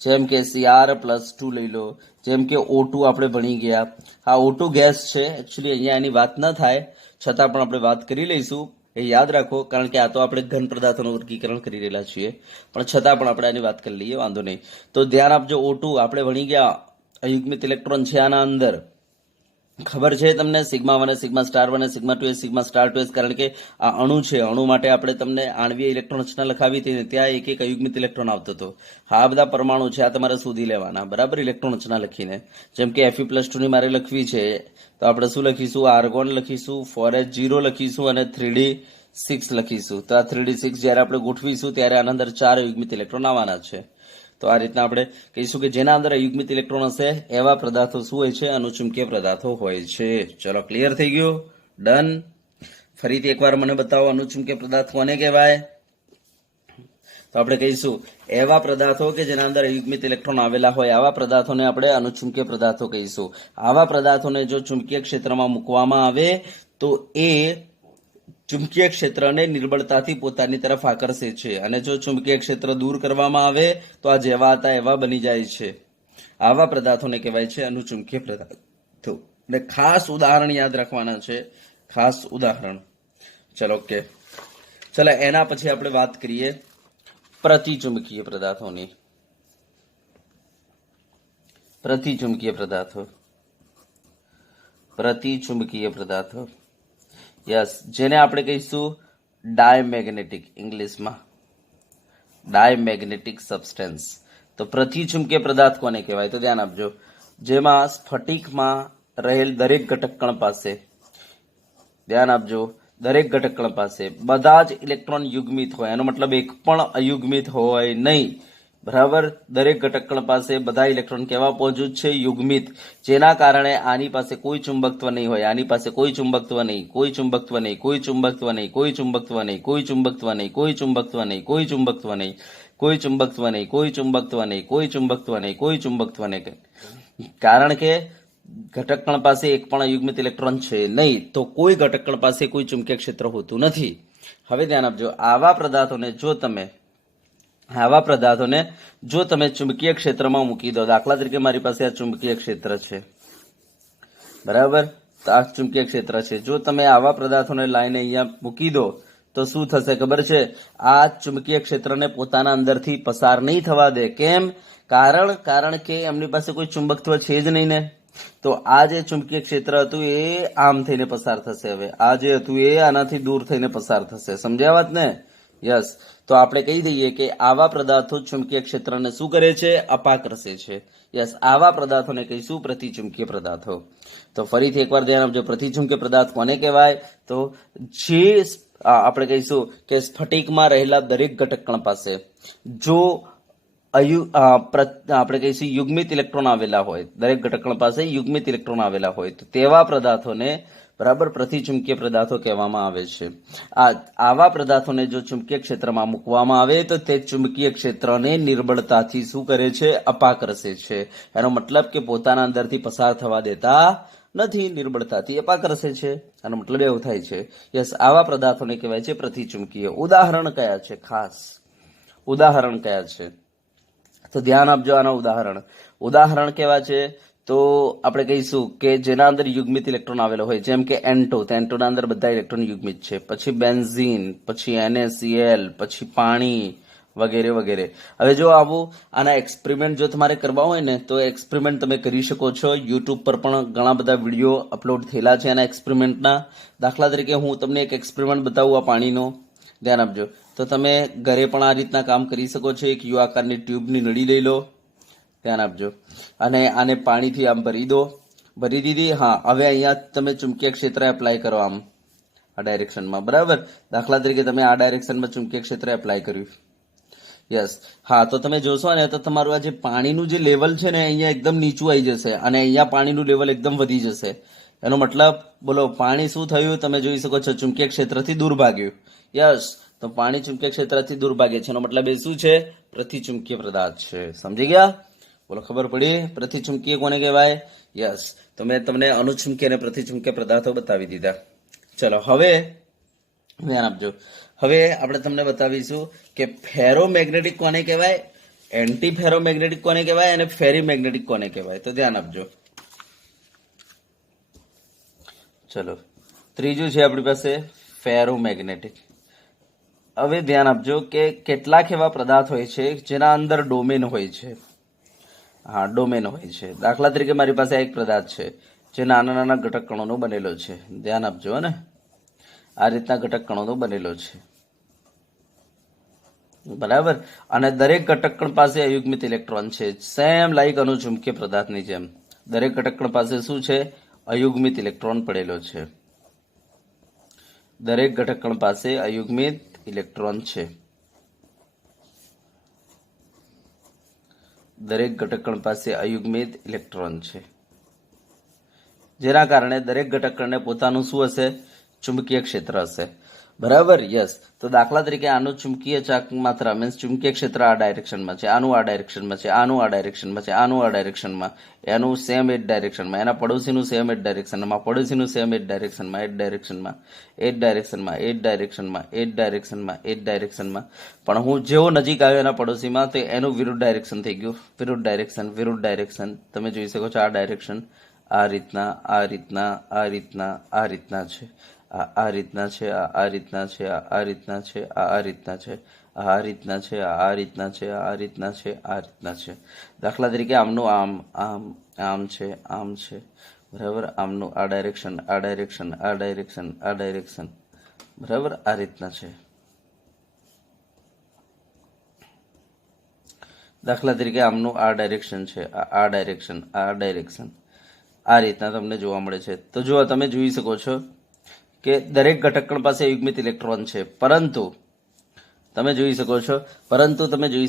જેમ કે Cr+2 લઈ લો. જેમ કે O2 આપણે ભણી ગયા. આ O2 ગેસ છે, એકચ્યુઅલી અહીંયા એની વાત ન થાય છતાં પણ આપણે વાત કરી લઈશું, એ યાદ રાખો, કારણ કે આ તો આપણે ઘન પદાર્થોનું વર્ગીકરણ કરી રહેલા છીએ, પણ છતાં પણ આપણે આની વાત કરી લઈએ, વાંધો નહીં. તો ધ્યાન આપજો, O2 આપણે ભણી ગયા, અયુગ્મિત ઇલેક્ટ્રોન છે આના અંદર. ખબર છે તમને? σ1 σ*1 σ2 σ*2, કારણ કે આ અણુ છે, અણુ માટે આપણે તમને આણ્વીય ઇલેક્ટ્રોન રચના લખાવી હતી ને, ત્યાં એક એક અયુગ્મિત ઇલેક્ટ્રોન આવતો હતો. આ બધા પરમાણુ છે, આ તમારે શોધી લેવાના, બરાબર? ઇલેક્ટ્રોન રચના લખીને, જેમ કે Fe+2 ની મારે લખવી છે, તો આપણે શું લખીશું? આર્ગોન લખીશું, 4H0 લખીશું અને 3D6 લખીશું. તો આ 3D6 જ્યારે આપણે ગોઠવીશું ત્યારે આના અંદર 4 અયુગ્મિત ઇલેક્ટ્રોન આવવાના છે. તો આ રીતના આપણે કહીશું કે જેના અંદર અયુગ્મિત ઇલેક્ટ્રોન હશે એવા પદાર્થો શું હોય છે? અનુચુંબકીય પદાર્થો હોય છે. ચલો, ક્લિયર થઈ ગયું? ડન. ફરીથી એકવાર મને બતાવો, અનુચુંબકીય પદાર્થ કોને કહેવાય? તો આપણે કહીશું એવા પદાર્થો કે જેના અંદર અયુગ્મિત ઇલેક્ટ્રોન આવેલા હોય, આવા પદાર્થોને આપણે અનુચુંબકીય પદાર્થો કહીશું. આવા પદાર્થોને જો ચુંબકીય ક્ષેત્રમાં મૂકવામાં આવે તો એ ચુંબકીય ક્ષેત્રને નિર્બળતાથી પોતાની તરફ આકર્ષે છે, અને જો ચુંબકીય ક્ષેત્ર દૂર કરવામાં આવે તો આ જેવા હતા એવા બની જાય છે. આવા પદાર્થોને કહેવાય છે અનુચુંબકીય પદાર્થો. એટલે ખાસ ઉદાહરણ યાદ રાખવાના છે, ખાસ ઉદાહરણ. ચલો, ઓકે. ચલો, એના પછી આપણે વાત કરીએ પ્રતિચુંબકીય પદાર્થોની. પ્રતિચુંબકીય પદાર્થો, પ્રતિચુંબકીય પદાર્થો, યસ, જેને આપણે કહીશું ડાયમેગ્નેટિક, ઇંગ્લિશમાં ડાયમેગ્નેટિક સબસ્ટેન્સ. તો પ્રતિચુંબકીય પદાર્થ કોને કહેવાય? તો ધ્યાન આપજો, જેમાં સ્ફટિકમાં રહેલ દરેક ઘટક કણ પાસે, ધ્યાન આપજો, દરેક ઘટક કણ પાસે બધા જ ઇલેક્ટ્રોન યુગ્મિત હોય, એનો મતલબ એક પણ અયુગ્મિત હોય નહીં, બરાબર? દરેક ઘટક કણ પાસે બધા ઇલેક્ટ્રોન કેવા મોજૂદ છે? યુગ્મિત. જેના કારણે આની પાસે કોઈ ચુંબકત્વ નહીં હોય, આની પાસે કોઈ ચુંબકત્વ નહીં, કોઈ ચુંબકત્વ નહીં, કોઈ ચુંબકત્વ નહીં, કોઈ ચુંબકત્વ નહીં, કોઈ ચુંબકત્વ નહીં, કોઈ ચુંબકત્વ નહીં, કોઈ ચુંબકત્વ નહીં, કોઈ ચુંબકત્વ નહીં, કોઈ ચુંબકત્વ નહીં, કોઈ ચુંબકત્વ નહીં, કોઈ ચુંબકત્વ નહીં. કારણ કે ઘટક કણ પાસે એક પણ અયુગ્મિત ઇલેક્ટ્રોન છે નહીં, તો કોઈ ઘટક કણ પાસે કોઈ ચુંબકીય ક્ષેત્ર હોતું નથી. હવે ધ્યાન આપજો, આવા પદાર્થોને જો તમે ચુંબકીય ક્ષેત્રમાં મૂકી દો, દાખલા તરીકે મારી પાસે આ ચુંબકીય ક્ષેત્ર છે, બરાબર? તો આ ચુંબકીય ક્ષેત્ર છે. જો તમે આવા પદાર્થોને લાઈને અહીંયા મૂકી દો તો શું થશે ખબર છે? આ ચુંબકીય ક્ષેત્રને પોતાના અંદરથી પસાર નહીં થવા દે. કેમ? કારણ કે એમની પાસે કોઈ ચુંબકત્વ છે જ નહીં ને. તો આ જે ચુંબકીય ક્ષેત્ર હતું એ આમ થઈને પસાર થશે. હવે આ જે હતું એ આનાથી દૂર થઈને પસાર થશે. સમજ્યા વાત ને? યસ. તો આપણે કહી દઈએ કે આવા પદાર્થો ચુંબકીય ક્ષેત્રને શું કરે છે? અપાકર્ષે છે. યસ, આવા પદાર્થોને કહીશું પ્રતિચુંબકીય પદાર્થો. તો ફરીથી એકવાર ધ્યાન આપજો, પ્રતિચુંબકીય પદાર્થ કોને કહેવાય? તો જે આપણે કહીશું કે સ્ફટિકમાં રહેલા દરેક ઘટક કણ પાસે જો આપણે કહીશું યુગ્મિત ઇલેક્ટ્રોન આવેલા હોય, દરેક ઘટક કણ પાસે યુગ્મિત ઇલેક્ટ્રોન આવેલા હોય, તો તેવા પદાર્થોને બરાબર પ્રતિચુંબકીય પદાર્થો કહેવામાં આવે છે. આવા પદાર્થોને જો ચુંબકીય ક્ષેત્રમાં મૂકવામાં આવે તો તે ચુંબકીય ક્ષેત્રને નિર્બળતાથી શું કરે છે? અપાકર્ષે છે. એનો મતલબ કે પોતાના અંદરથી પસાર થવા દેતા નથી, નિર્બળતાથી અપાકર્ષે છે. આનો મતલબ એવું થાય છે. યસ, આવા પદાર્થોને કહેવાય છે પ્રતિચુંબકીય. ઉદાહરણ કયા છે? ખાસ ઉદાહરણ કયા છે? તો ધ્યાન આપજો, આના ઉદાહરણ કેવા છે? તો આપણે કહીશું કે જેના અંદર યુગ્મિત ઇલેક્ટ્રોન આવેલો હોય, જેમ કે N2, તો N2 ના અંદર બધા ઇલેક્ટ્રોન યુગ્મિત છે. પછી બેન્ઝીન, પછી NaCl, પછી પાણી વગેરે વગેરે. હવે જો આના એક્સપેરિમેન્ટ જો તમારે કરવા હોય ને તો એક્સપેરિમેન્ટ તમે કરી શકો છો. યુટ્યુબ પર પણ ઘણા બધા વિડીયો અપલોડ થયેલા છે આના એક્સપેરિમેન્ટના. દાખલા તરીકે હું તમને એક એક્સપેરિમેન્ટ બતાવું આ પાણીનો, ધ્યાન આપજો. તો તમે ઘરે પણ આ રીતના કામ કરી શકો છો. એક યુ આકારની ટ્યુબની નળી લઈ લો, ધ્યાન આપજો, અને આને પાણીથી આમ ભરી દો. ભરી દીધી? હા. હવે અહીંયા તમે ચુંબકીય ક્ષેત્ર એપ્લાય કરો, આમ આ ડાયરેક્શનમાં, બરાબર? દાખલા તરીકે તમે આ ડાયરેક્શનમાં ચુંબકીય ક્ષેત્ર એપ્લાય કર્યું. યસ. હા, તો તમે જોશો ને તો તમારું આ જે પાણીનું જે લેવલ છે ને અહીંયા એકદમ નીચું આવી જશે, અને અહીંયા પાણીનું લેવલ એકદમ વધી જશે. એનો મતલબ બોલો પાણી શું થયું? તમે જોઈ શકો છો ચુંબકીય ક્ષેત્રથી દૂર ભાગ્યું. યસ, તો પાણી ચુંબકીય ક્ષેત્રથી દૂર ભાગે છે એનો મતલબ એ શું છે? પ્રતિચુંબકીય પદાર્થ છે. સમજી ગયા? બોલો, ખબર પડી? પ્રતિચુંબકીય કોને કહેવાય? યસ, તો મેં તમને અનુચુંબકીય અને પ્રતિચુંબકીય પદાર્થો બતાવી દીધા. ચલો હવે ધ્યાન આપજો. હવે આપણે તમને બતાવીશું કે ફેરોમેગ્નેટિક કોને કહેવાય, એન્ટી ફેરોમેગ્નેટિક કોને કહેવાય અને ફેરીમેગ્નેટિક કોને કહેવાય. તો ધ્યાન આપજો. ચલો, ત્રીજું છે આપણી પાસે ફેરોમેગ્નેટિક. હવે ધ્યાન આપજો કે કેટલાક એવા પદાર્થ હોય છે જેના અંદર ડોમેન હોય છે. હા, ડોમેન હોય છે. દાખલા તરીકે મારી પાસે એક પદાર્થ છે જે નાના નાના ઘટક કણોનો બનેલો છે. ધ્યાન આપજો ને, આ રીતના ઘટક કણોનો બનેલો છે, બરાબર. અને દરેક ઘટક કણ પાસે અયુગ્મિત ઇલેક્ટ્રોન છે, સેમ લાઈક અનુચુંબકીય પદાર્થની જેમ. દરેક ઘટક કણ પાસે શું છે? અયુગ્મિત ઇલેક્ટ્રોન પડેલો છે. દરેક ઘટક કણ પાસે અયુગ્મિત ઇલેક્ટ્રોન છે. દરેક ઘટક કણ પાસે અયુગ્મિત ઇલેક્ટ્રોન છે, જેના કારણે દરેક ઘટક કણને પોતાનું શું હશે? ચુંબકીય ક્ષેત્ર હશે, બરાબર. યસ, તો દાખલા તરીકે આનું ચુંબકીય ચાક માત્રા મીન્સ ચુંબકીય ક્ષેત્ર આ ડાયરેક્શનમાં છે, આનું આ ડાયરેક્શનમાં છે, આનું આ ડાયરેક્શનમાં છે, આનું આ ડાયરેક્શનમાં, એનું સેમ એ જ ડાયરેક્શનમાં, એના પડોશીનું સેમ એ જ ડાયરેક્શનમાં, પડોશીનું સેમ એ જ ડાયરેક્શનમાં, એ જ ડાયરેક્શનમાં, એ જ ડાયરેક્શનમાં, એ જ ડાયરેક્શનમાં, એ જ ડાયરેક્શનમાં, એ જ ડાયરેક્શનમાં. પણ હું જેવો નજીક આવ્યો એના પડોશીમાં તો એનું વિરુદ્ધ ડાયરેક્શન થઈ ગયું. વિરુદ્ધ ડાયરેક્શન, વિરુદ્ધ ડાયરેક્શન. તમે જોઈ શકો છો આ ડાયરેક્શન આ રીતના, આ રીતના, આ રીતના, આ રીતના છે, આ રીતના છે, આ રીતના છે, આ રીતના છે, આ રીતના છે, આ રીતના છે, આ રીતના છે, આ રીતના છે, આ રીતના છે. દાખલા તરીકે આમનું આમ, આમ, આમ છે, આમ છે, બરાબર. આમનું આ ડાયરેક્શન, આ ડાયરેક્શન, આ ડાયરેક્શન, આ ડાયરેક્શન, બરાબર. આ રીતના છે. દાખલા તરીકે આમનું આ ડાયરેક્શન છે, આ ડાયરેક્શન, આ ડાયરેક્શન, આ રીતના તમને જોવા મળે છે. તો જો તમે જોઈ શકો છો કે દરેક ઘટક કણ પાસે યુગ્મિત ઇલેક્ટ્રોન છે, પરંતુ તમે જોઈ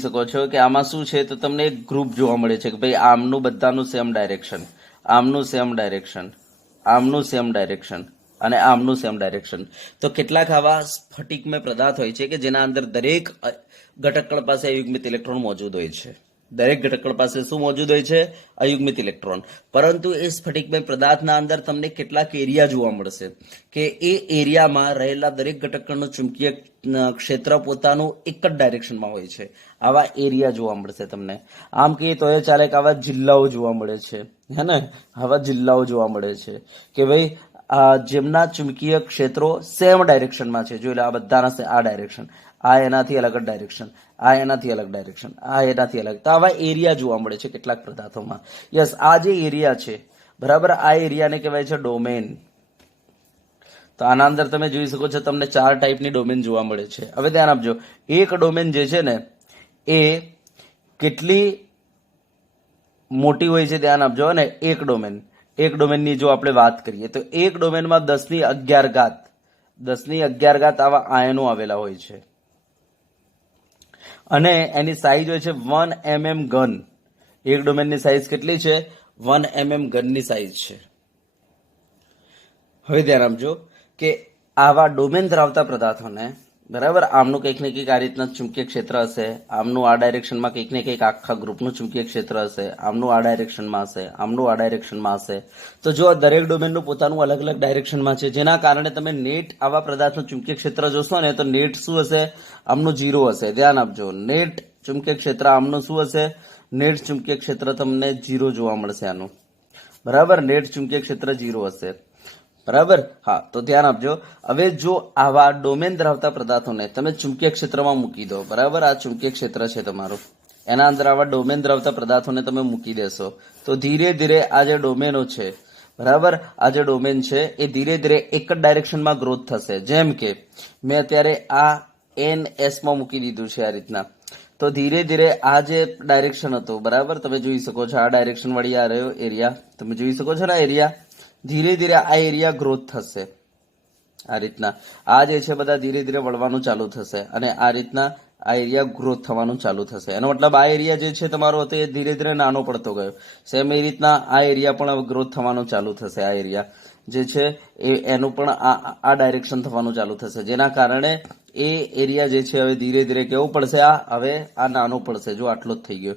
શકો છો કે આમાં શું છે? તો તમને એક ગ્રુપ જોવા મળે છે કે ભાઈ આમનું બધાનું સેમ ડાયરેક્શન, આમનું સેમ ડાયરેક્શન, આમનું સેમ ડાયરેક્શન અને આમનું સેમ ડાયરેક્શન. તો કેટલાક આવા સ્ફટિકમય પદાર્થ હોય છે કે જેના અંદર દરેક ઘટક કણ પાસે અયુગ્મિત ઇલેક્ટ્રોન મોજૂદ હોય છે. દરેક ઘટક કણ પાસે શું મોજૂદ હોય છે? અયુગ્મિત ઇલેક્ટ્રોન. પરંતુ એ સ્ફટિકમય પદાર્થના અંદર તમને કેટલાક એરિયા જોવા મળશે કે એ એરિયામાં રહેલા દરેક ઘટક કણનું ચુંબકીય ક્ષેત્ર પોતાનું એક જ ડાયરેક્શનમાં હોય છે. આવા એરિયા જોવા મળશે તમને. આમ કહીએ તો એ ચાલે કે આવા જિલ્લાઓ જોવા મળે છે, હે ને? આવા જિલ્લાઓ જોવા મળે છે કે ભાઈ જેમના ચુંબકીય ક્ષેત્રો સેમ ડાયરેક્શનમાં છે. જોઈ લો, આ બધાના આ ડાયરેક્શન, આ એનાથી અલગ જ ડાયરેક્શન, આ એનાથી અલગ ડાયરેક્શન, આ એનાથી અલગ. તો આવા એરિયા જોવા મળે છે કેટલાક પદાર્થોમાં. યસ, આ જે એરિયા છે, બરાબર, આ એરિયાને કહેવાય છે ડોમેન. તો આના અંદર તમે જોઈ શકો છો તમને 4 ટાઈપની ડોમેન જોવા મળે છે. હવે ધ્યાન આપજો, એક ડોમેન જે છે ને એ કેટલી મોટી હોય છે ધ્યાન આપજો. અને એક ડોમેનની જો આપણે વાત કરીએ તો એક ડોમેનમાં 10⁻11 આવા આયનો આવેલા હોય છે અને એની સાઈઝ હોય છે 1 mm ઘન. એક ડોમેનની સાઈઝ કેટલી છે? 1 mm ઘનની સાઈઝ છે. હવે ધ્યાન આપજો કે આવા ડોમેન ધરાવતા પદાર્થોને, બરાબર, આમનું કંઈક ને કંઈક આ રીતના ચુંબકીય ક્ષેત્ર હશે, આમનું આ ડાયરેક્શનમાં કંઈક ને કંઈક આખા ગ્રુપનું ચુંબકીય ક્ષેત્ર હશે, આમનું આ ડાયરેક્શનમાં હશે, આમનું આ ડાયરેક્શનમાં હશે. તો જો દરેક ડોમેનનું પોતાનું અલગ અલગ ડાયરેક્શનમાં છે, જેના કારણે તમે નેટ આવા પદાર્થનું ચુંબકીય ક્ષેત્ર જોશો ને તો નેટ શું હશે? આમનું 0 હશે. ધ્યાન આપજો, નેટ ચુંબકીય ક્ષેત્ર આમનું શું હશે? નેટ ચુંબકીય ક્ષેત્ર તમને 0 જોવા મળશે આનું, બરાબર. નેટ ચુંબકીય ક્ષેત્ર 0 હશે, બરાબર. હા, તો ધ્યાન આપજો. હવે જો આવા ડોમેન ધરાવતા પદાર્થોને તમે ચુંબકીય ક્ષેત્રમાં મૂકી દો, બરાબર, આ ચુંબકીય ક્ષેત્ર છે તમારું, એના અંદર આવા ડોમેન ધરાવતા પદાર્થોને તમે મૂકી દેશો તો ધીરે ધીરે આ જે ડોમેનો છે, બરાબર, આ જે ડોમેન છે એ ધીરે ધીરે એક જ ડાયરેક્શનમાં ગ્રોથ થશે. જેમ કે મેં અત્યારે આ NS માં મૂકી દીધું છે આ રીતના. તો ધીરે ધીરે આ જે ડાયરેક્શન હતું, બરાબર, તમે જોઈ શકો છો આ ડાયરેક્શન વાળી આ રહ્યો એરિયા, તમે જોઈ શકો છો ને આ એરિયા. ધીરે ધીરે આ એરિયા ગ્રોથ થશે આ રીતના. આ જે છે બધા ધીરે ધીરે વળવાનું ચાલુ થશે અને આ રીતના આ એરિયા ગ્રોથ થવાનું ચાલુ થશે. એનો મતલબ આ એરિયા જે છે તમારો હતો એ ધીરે ધીરે નાનો પડતો ગયો. સેમ એ રીતના આ એરિયા પણ હવે ગ્રોથ થવાનું ચાલુ થશે. આ એરિયા જે છે એનું પણ આ ડાયરેક્શન થવાનું ચાલુ થશે, જેના કારણે એ એરિયા જે છે હવે ધીરે ધીરે કેવું પડશે, હવે આ નાનો પડશે. જો આટલો જ થઈ ગયો,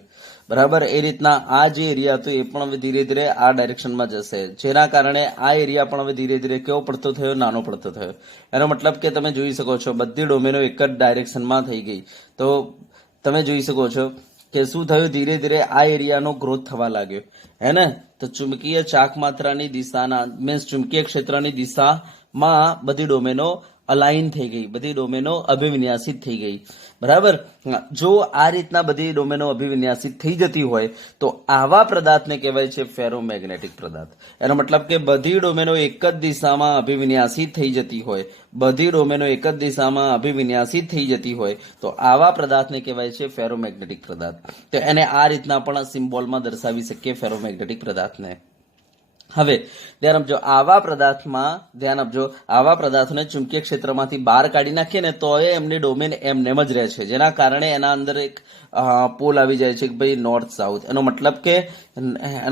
બરાબર. એ રીતના આ જે એરિયા હતો એ પણ હવે ધીરે ધીરે આ ડાયરેક્શનમાં જશે, જેના કારણે આ એરિયા પણ હવે ધીરે ધીરે કેવો પડતો થયો, નાનો પડતો થયો. એનો મતલબ કે તમે જોઈ શકો છો બધી ડોમેનો એક જ ડાયરેક્શનમાં થઈ ગઈ. તો તમે જોઈ શકો છો કે શું થયું, ધીરે ધીરે આ એરિયાનો ગ્રોથ થવા લાગ્યો, હે ને. તો ચુંબકીય ચાકમાત્રાની દિશાના મીન્સ ચુંબકીય ક્ષેત્રની દિશામાં બધી ડોમેનો અલાઇન થઈ ગઈ, બધી ડોમેનો અભિવિન્યાસિત થઈ ગઈ, બરાબર. જો આ રીતના બધી ડોમેનો અભિવિન્યાસિત થઈ જતી હોય તો આવા પદાર્થને કહેવાય છે ફેરોમેગ્નેટિક પદાર્થ. એનો મતલબ કે બધી ડોમેનો એક જ દિશામાં અભિવિન્યાસિત થઈ જતી હોય, બધી ડોમેનો એક જ દિશામાં અભિવિન્યાસિત થઈ જતી હોય તો આવા પદાર્થને કહેવાય છે ફેરોમેગ્નેટિક પદાર્થ. તો એને આ રીતના પણ સિમ્બોલમાં દર્શાવી શકીએ ફેરોમેગ્નેટિક પદાર્થને. હવે ધ્યાન આપજો, આવા પદાર્થમાં ધ્યાન આપજો, આવા પદાર્થોને ચુંબકીય ક્ષેત્રમાંથી બહાર કાઢી નાખીએ ને તો એમની ડોમેન એમનેમ જ રહે છે, જેના કારણે એના અંદર એક પોલ આવી જાય છે કે ભાઈ નોર્થ સાઉથ. એનો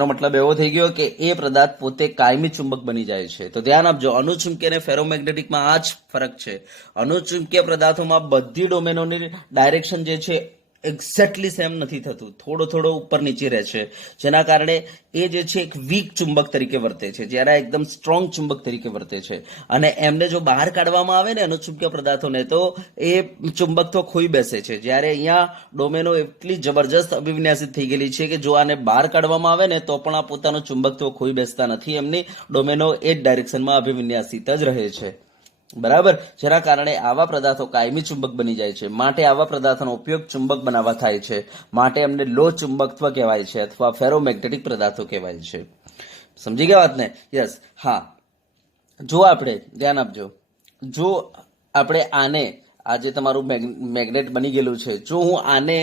મતલબ એવો થઈ ગયો કે એ પદાર્થ પોતે કાયમી ચુંબક બની જાય છે. તો ધ્યાન આપજો, અણુચુંબકીય અને ફેરોમેગ્નેટિકમાં આ જ ફરક છે. અણુચુંબકીય પદાર્થોમાં બધી ડોમેનોની ડાયરેક્શન જે છે એક્ઝેક્ટલી સેમ નથી થતું, થોડો ઉપર નીચે રહે છે, જેના કારણે એ જે છે એક વીક ચુંબક તરીકે વર્તે છે, જ્યારે એકદમ સ્ટ્રોંગ ચુંબક તરીકે વર્તે છે. અને એમને જો બહાર કાઢવામાં આવે ને અણુચુંબકીય પદાર્થોને તો એ ચુંબક તો ખોઈ બેસે છે, જ્યારે અહીંયા ડોમેનો એટલી જબરજસ્ત અભિવિન્યાસિત થઈ ગયેલી છે કે જો આને બહાર કાઢવામાં આવે ને તો પણ આ પોતાનું ચુંબક તો ખોઈ બેસતા નથી, એમની ડોમેનો એ જ ડાયરેક્શનમાં અભિવિન્યાસિત જ રહે છે, બરાબર. જેના કારણે આવા પદાર્થો કાયમી ચુંબક બની જાય છે. માટે આવા પદાર્થોનો ઉપયોગ ચુંબક બનાવવા થાય છે, માટે એમને લો ચુંબકત્વ કહેવાય છે અથવા ફેરોમેગ્નેટિક પદાર્થો કહેવાય છે. સમજી ગયા વાતને? યસ. હા, જો આપણે ધ્યાન આપજો, જો આપણે આને આ જે તમારું મેગ્નેટ બની ગયેલું છે, જો હું આને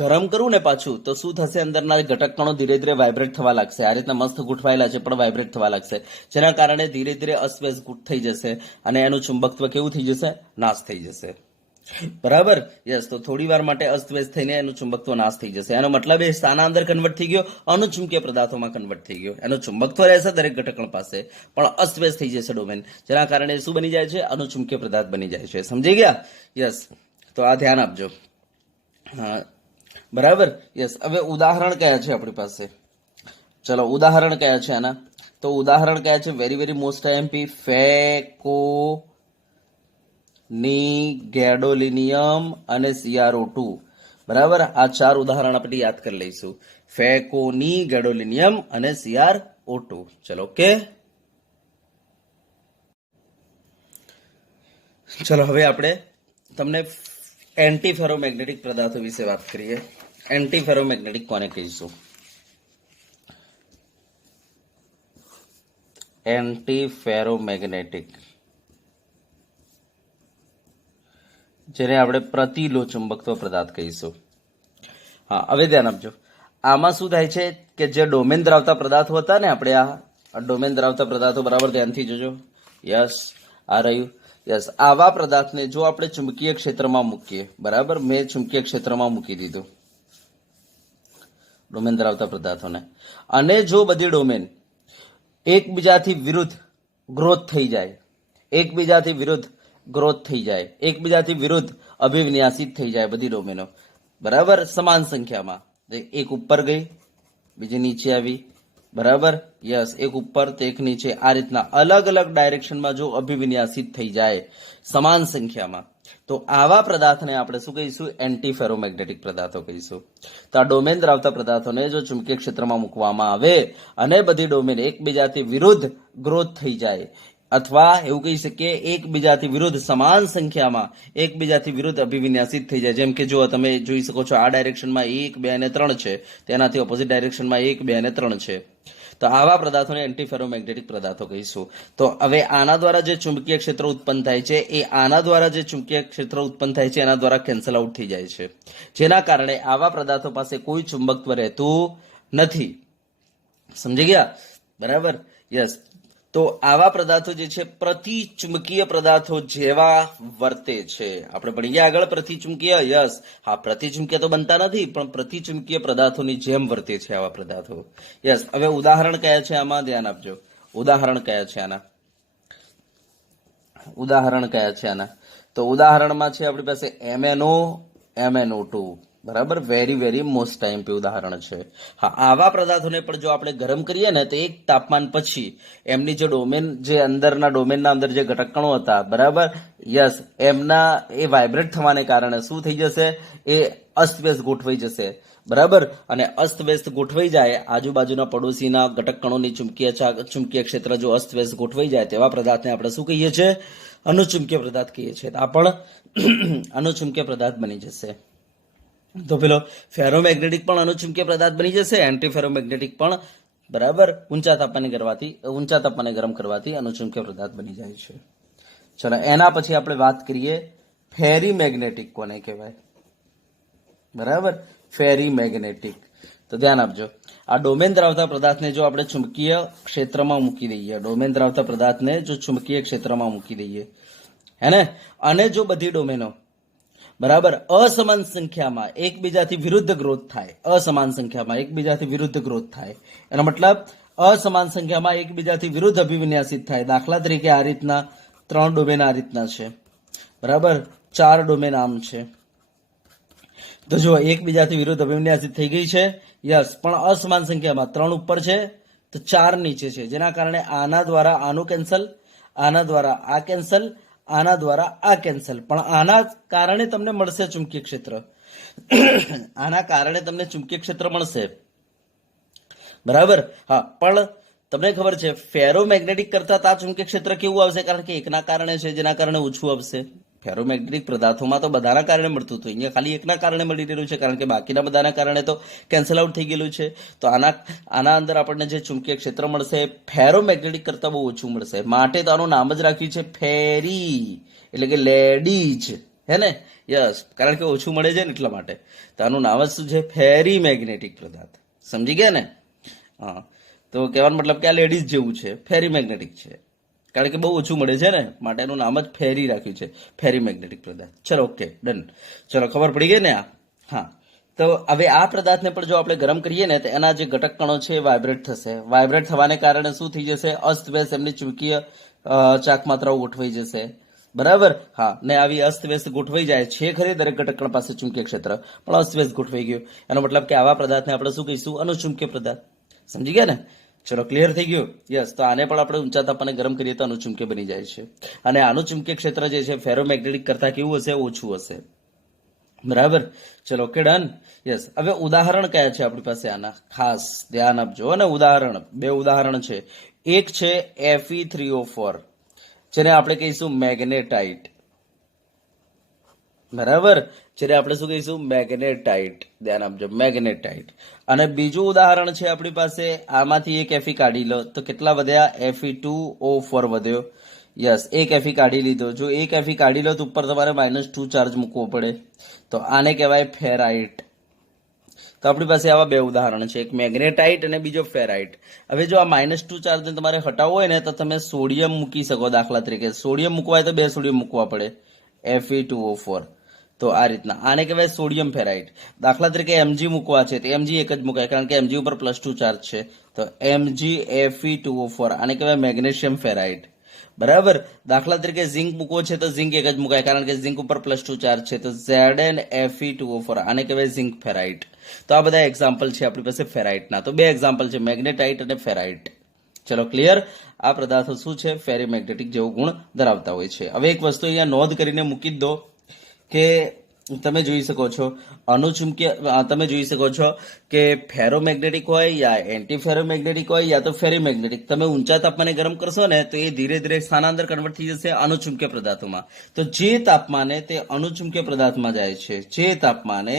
ગરમ કરું ને પાછું તો શું થશે, અંદરના ઘટક કણો ધીરે ધીરે વાઇબ્રેટ થવા લાગશે. આ રીતના મસ્ત ગોઠવાયેલા છે પણ વાઇબ્રેટ થવા લાગશે, જેના કારણે ધીરે ધીરે અસ્તવ્યસ્ત ગુટ થઈ જશે અને એનું ચુંબકત્વ કેવું થઈ જશે, નાશ થઈ જશે, બરાબર. યસ. તો થોડી વાર માટે અસ્તવ્યસ્ત થઈને એનું ચુંબકત્વ નાશ થઈ જશે. એનો મતલબ એ શાના અંદર કન્વર્ટ થઈ ગયો, અણુચુંબકીય પદાર્થોમાં કન્વર્ટ થઈ ગયો. એનું ચુંબકત્વ રહેશે દરેક ઘટકણ પાસે પણ અસ્તવ્યસ્ત થઈ જશે ડોમેન, જેના કારણે શું બની જાય છે, અણુચુંબકીય પદાર્થ બની જાય છે. સમજી ગયા? યસ. તો આ ધ્યાન આપજો. હા, બરાબર. યસ. હવે ઉદાહરણ કયા છે આપણી પાસે? ચલો ઉદાહરણ કયા છે આના? તો ઉદાહરણ કયા છે? વેરી મોસ્ટ આઈએમપી, ફેકો ની ગેડોલિનિયમ અને CrO2, બરાબર. આ 4 ઉદાહરણ આપણે યાદ કરી લઈશું. ફેકોની, ગેડોલિનિયમ અને CrO2. ચલો ઓકે. ચલો હવે આપણે તમને એન્ટી ફેરોમેગ્નેટિક પદાર્થો વિશે વાત કરીએ. એન્ટી ફેરોમેગ્નેટિક કોને કહીશું? એન્ટી ફેરોમેગ્નેટિક, જેને આપણે પ્રતિલો ચુંબકત્વ પદાર્થ કહીશું. હા, હવે ધ્યાન આપજો, આમાં શું થાય છે કે જે ડોમેન ધરાવતા પદાર્થો હતા ને, આપણે આ ડોમેન ધરાવતા પદાર્થો, બરાબર ધ્યાનથી જોજો. યસ, આ રહ્યું. યસ. આવા પદાર્થને જો આપણે ચુંબકીય ક્ષેત્રમાં મૂકીએ, બરાબર, મેં ચુંબકીય ક્ષેત્રમાં મૂકી દીધું ડોમેન ધરાવતા પદાર્થોને, અને જો બધી ડોમેન એકબીજાથી વિરુદ્ધ ગ્રોથ થઈ જાય, એકબીજાથી વિરુદ્ધ ગ્રોથ થઈ જાય, એકબીજાથી વિરુદ્ધ અભિવિન્યાસિત થઈ જાય બધી ડોમેનો, બરાબર, સમાન સંખ્યામાં, એક ઉપર ગઈ બીજી નીચે આવી, બરાબર. યસ. એક ઉપર તો એક નીચે, આ રીતના અલગ અલગ ડાયરેક્શનમાં જો અભિવિન્યાસિત થઈ જાય સમાન સંખ્યામાં, તો આવા પદાર્થને આપણે શું કહીશું? એન્ટી ફેરોમેગ્નેટિક પદાર્થો કહીશું. તો આ ડોમેન ધરાવતા પદાર્થોને જો ચુંબકીય ક્ષેત્રમાં મૂકવામાં આવે અને બધી ડોમેન એકબીજાથી વિરુદ્ધ ગ્રોથ થઈ જાય, અથવા એવું કહી શકીએ એકબીજાથી વિરુદ્ધ સમાન સંખ્યામાં એકબીજાથી વિરુદ્ધ અભિવિન્યાસિત થઈ જાય. જેમ કે જો તમે જોઈ શકો છો આ ડાયરેક્શનમાં 1, 2 અને 3 છે, તેનાથી ઓપોઝિટ ડાયરેક્શનમાં 1, 2 અને 3 છે. તો આવા પદાર્થોને એન્ટી ફેરોમેગ્નેટિક પદાર્થો કહીશું. તો હવે આના દ્વારા જે ચુંબકીય ક્ષેત્ર ઉત્પન્ન થાય છે એ આના દ્વારા જે ચુંબકીય ક્ષેત્ર ઉત્પન્ન થાય છે એના દ્વારા કેન્સલ આઉટ થઈ જાય છે, જેના કારણે આવા પદાર્થો પાસે કોઈ ચુંબકત્વ રહેતું નથી. સમજી ગયા? બરાબર. યસ. તો આવા પદાર્થો જે છે પ્રતિચુંબકીય પદાર્થો જેવા વર્તે છે. આપણે ભણી ગયા આગળ પ્રતિચુંબકીય. યસ. હા, પ્રતિચુંબકીય તો બનતા નથી પણ પ્રતિચુંબકીય પદાર્થોની જેમ વર્તે છે આવા પદાર્થો. યસ. હવે ઉદાહરણ કયા છે આમાં? ધ્યાન આપજો. ઉદાહરણ કયા છે આના? ઉદાહરણ કયા છે આના? તો ઉદાહરણમાં છે આપણી પાસે MnO, MnO2, બરાબર. Very very most time pay ઉદાહરણ છે. હા, આવા પદાર્થોને પણ જો આપણે ગરમ કરીએ ને તો એક તાપમાન પછી એમની જે ડોમેન, જે અંદરના ડોમેનના અંદર જે ઘટક કણો હતા, બરાબર, યસ, એમના એ વાઇબ્રેટ થવાને કારણે શું થઈ જશે? એ અસ્તવ્યસ્ત ગોઠવાઈ જશે, બરાબર. અને અસ્તવ્યસ્ત ગોઠવાઈ જાય, આજુબાજુના પડોશીના ઘટક કણોની ચુંબકીય ક્ષેત્ર જો અસ્તવ્યસ્ત ગોઠવાઈ જાય તેવા પદાર્થને આપણે શું કહીએ છીએ? અનુચુંબકીય પદાર્થ કહીએ છીએ. આ પણ અનુચુંબકીય પદાર્થ બની જશે. તો પેલો ફેરોમેગ્નેટિક પણ અનુચુંબકીય પદાર્થ બની જશે, એન્ટી ફેરોમેગ્નેટિક પણ, બરાબર, ઊંચા તાપમાને ગરમ કરવાથી અનુચુંબકીય પદાર્થ બની જાય છે. ચલો, એના પછી આપણે વાત કરીએ ફેરીમેગ્નેટિક કોને કહેવાય? બરાબર, ફેરીમેગ્નેટિક. તો ધ્યાન આપજો, આ ડોમેન ધરાવતા પદાર્થને જો આપણે ચુંબકીય ક્ષેત્રમાં મૂકી દઈએ, ડોમેન ધરાવતા પદાર્થને જો ચુંબકીય ક્ષેત્રમાં મૂકી દઈએ, હે ને, અને જો બધી ડોમેનો, બરાબર, અસમાન સંખ્યામાં એકબીજાથી વિરુદ્ધ ગ્રોથ થાય, અસમાન સંખ્યામાં એકબીજાથી વિરુદ્ધ ગ્રોથ થાય, એનો મતલબ અસમાન સંખ્યામાં એકબીજાથી વિરુદ્ધ અભિવિન્યાસિત થાય. દાખલા તરીકે આ રીતના 3 ડોમેન આ રીતના છે, બરાબર, 4 ડોમેન આમ છે. તો જો એકબીજાથી વિરુદ્ધ અભિવિન્યાસિત થઈ ગઈ છે, યસ, પણ અસમાન સંખ્યામાં 3 ઉપર છે તો 4 નીચે છે, જેના કારણે આના દ્વારા આનું કેન્સલ, આના દ્વારા આ કેન્સલ, આના દ્વારા આ કેન્સલ, પણ આના કારણે તમને મળશે ચુંબકીય ક્ષેત્ર. આના કારણે તમને ચુંબકીય ક્ષેત્ર મળશે, બરાબર. હા, પણ તમને ખબર છે ફેરોમેગ્નેટિક કરતા આ ચુંબકીય ક્ષેત્ર કેવું આવશે? કારણ કે એકના કારણે છે, જેના કારણે ઓછું આવશે. ફેરોમેગ્નેટિક પદાર્થોમાં તો બધાના કારણે મળતું હતું, અહીંયા ખાલી એકના કારણે મળી રહ્યું છે, કારણ કે બાકીના બધાના કારણે તો કેન્સલ આઉટ થઈ ગયેલું છે. તો આના અંદર આપણને જે ચુંબકીય ક્ષેત્ર મળશે ફેરોમેગ્નેટિક કરતા બહુ ઓછું મળશે. માટે તો આનું નામ જ રાખ્યું છે ફેરી, એટલે કે લેડીઝ, હે ને, યસ, કારણ કે ઓછું મળે છે ને એટલા માટે. તો આનું નામ જ શું છે? ફેરી મેગ્નેટિક પદાર્થ. સમજી ગયા ને? હા, તો કહેવાનો મતલબ કે આ લેડીઝ જેવું છે, ફેરી મેગ્નેટિક છે, કારણ કે બહુ ઓછું મળે છે ને, માટે એનું નામ જ ફેરી રાખ્યું છે, ફેરી મેગ્નેટિક પદાર્થ. ચલો, ઓકે, ડન. ચલો, ખબર પડી ગઈ ને આ? હા, તો હવે આ પદાર્થને પણ જો આપણે ગરમ કરીએ ને તો એના જે ઘટક કણો છે એ વાઇબ્રેટ થશે. વાઇબ્રેટ થવાને કારણે શું થઈ જશે? અસ્તવ્યસ્ત એમની ચુંબકીય ચાક માત્રાઓ ગોઠવાઈ જશે, બરાબર. હા, ને આવી અસ્તવ્યસ્ત ગોઠવાઈ જાય છે ખરી દરેક ઘટક કણ પાસે ચુંબકીય ક્ષેત્ર, પણ અસ્તવ્યસ્ત ગોઠવાઈ ગયું, એનો મતલબ કે આવા પદાર્થને આપણે શું કહીશું? અનુચુંબકીય પદાર્થ. સમજી ગયા ને? ચલો, ક્લિયર થઈ ગયું? યસ. તો આને પણ આપણે ઊંચા તાપમાને ગરમ કરીએ તો અનુચુંબકીય બની જાય છે. અને આનું ચુંબકીય ક્ષેત્ર જે છે ફેરોમેગ્નેટિક કરતા કેવું હશે? ઓછું હશે, બરાબર. ચલો, ઓકે, ડન. યસ. હવે ઉદાહરણ કયા છે આપણી પાસે આના? ખાસ ધ્યાન આપજો. અને ઉદાહરણ, 2 ઉદાહરણ છે. એક છે Fe3O4, જેને આપણે કહીશું મેગ્નેટાઇટ, બરાબર, જેને આપણે શું કહીશું? મેગ્નેટાઇટ. ધ્યાન આપજો, મેગ્નેટાઇટ. અને બીજું ઉદાહરણ છે આપણી પાસે, આમાંથી એક Fe કાઢી લો તો કેટલા વધ્યા? Fe2O4 વધ્યો. યસ, એક Fe કાઢી લીધો. જો એક Fe કાઢી લો તો ઉપર તમારે -2 ચાર્જ મૂકવો પડે, તો આને કહેવાય ફેરાઇટ. તો આપણી પાસે આવા 2 ઉદાહરણ છે, એક મેગ્નેટાઇટ અને બીજો ફેરાઇટ. હવે જો આ -2 ચાર્જને તમારે હટાવવો હોય ને તો તમે સોડિયમ મૂકી શકો. દાખલા તરીકે સોડિયમ મૂકવા હોય તો 2 સોડિયમ મૂકવા પડે, Fe2O4. તો આ રીતના આને કહેવાય સોડિયમ ફેરાઇટ. દાખલા તરીકે Mg મૂકવા છે તો Mg એક જ મુકાય, કારણ કે Mg ઉપર +2 ચાર્જ છે, તો Mg Fe2O4. આને કહેવાય મેગ્નેશિયમ ફેરાઇટ, બરાબર. દાખલા તરીકે ઝિંક મૂકવો છે તો ઝિંક એક જ મુકાય, કારણ કે ઝિંક ઉપર +2 ચાર્જ છે, તો Zn Fe2O4. આને કહેવાય ઝિંક ફેરાઇટ. તો આ બધા એક્ઝામ્પલ છે આપણી પાસે ફેરાઇટના. તો 2 એક્ઝામ્પલ છે, મેગ્નેટાઇટ અને ફેરાઇટ. ચલો, ક્લિયર? આ પદાર્થો શું છે? ફેરીમેગ્નેટિક જેવો ગુણ ધરાવતા હોય છે. હવે એક વસ્તુ અહીંયા નોંધ કરીને મૂકી દો કે તમે જોઈ શકો છો અનુચુંબકીય, તમે જોઈ શકો છો કે ફેરોમેગ્નેટિક હોય યા એન્ટી ફેરોમેગ્નેટિક હોય યા તો ફેરીમેગ્નેટિક, તમે ઊંચા તાપમાને ગરમ કરશો ને તો એ ધીરે ધીરે સ્થાનાંતર કન્વર્ટ થઈ જશે અનુચુંબકીય પદાર્થોમાં. તો જે તાપમાને તે અનુચુંબકીય પદાર્થમાં જાય છે, જે તાપમાને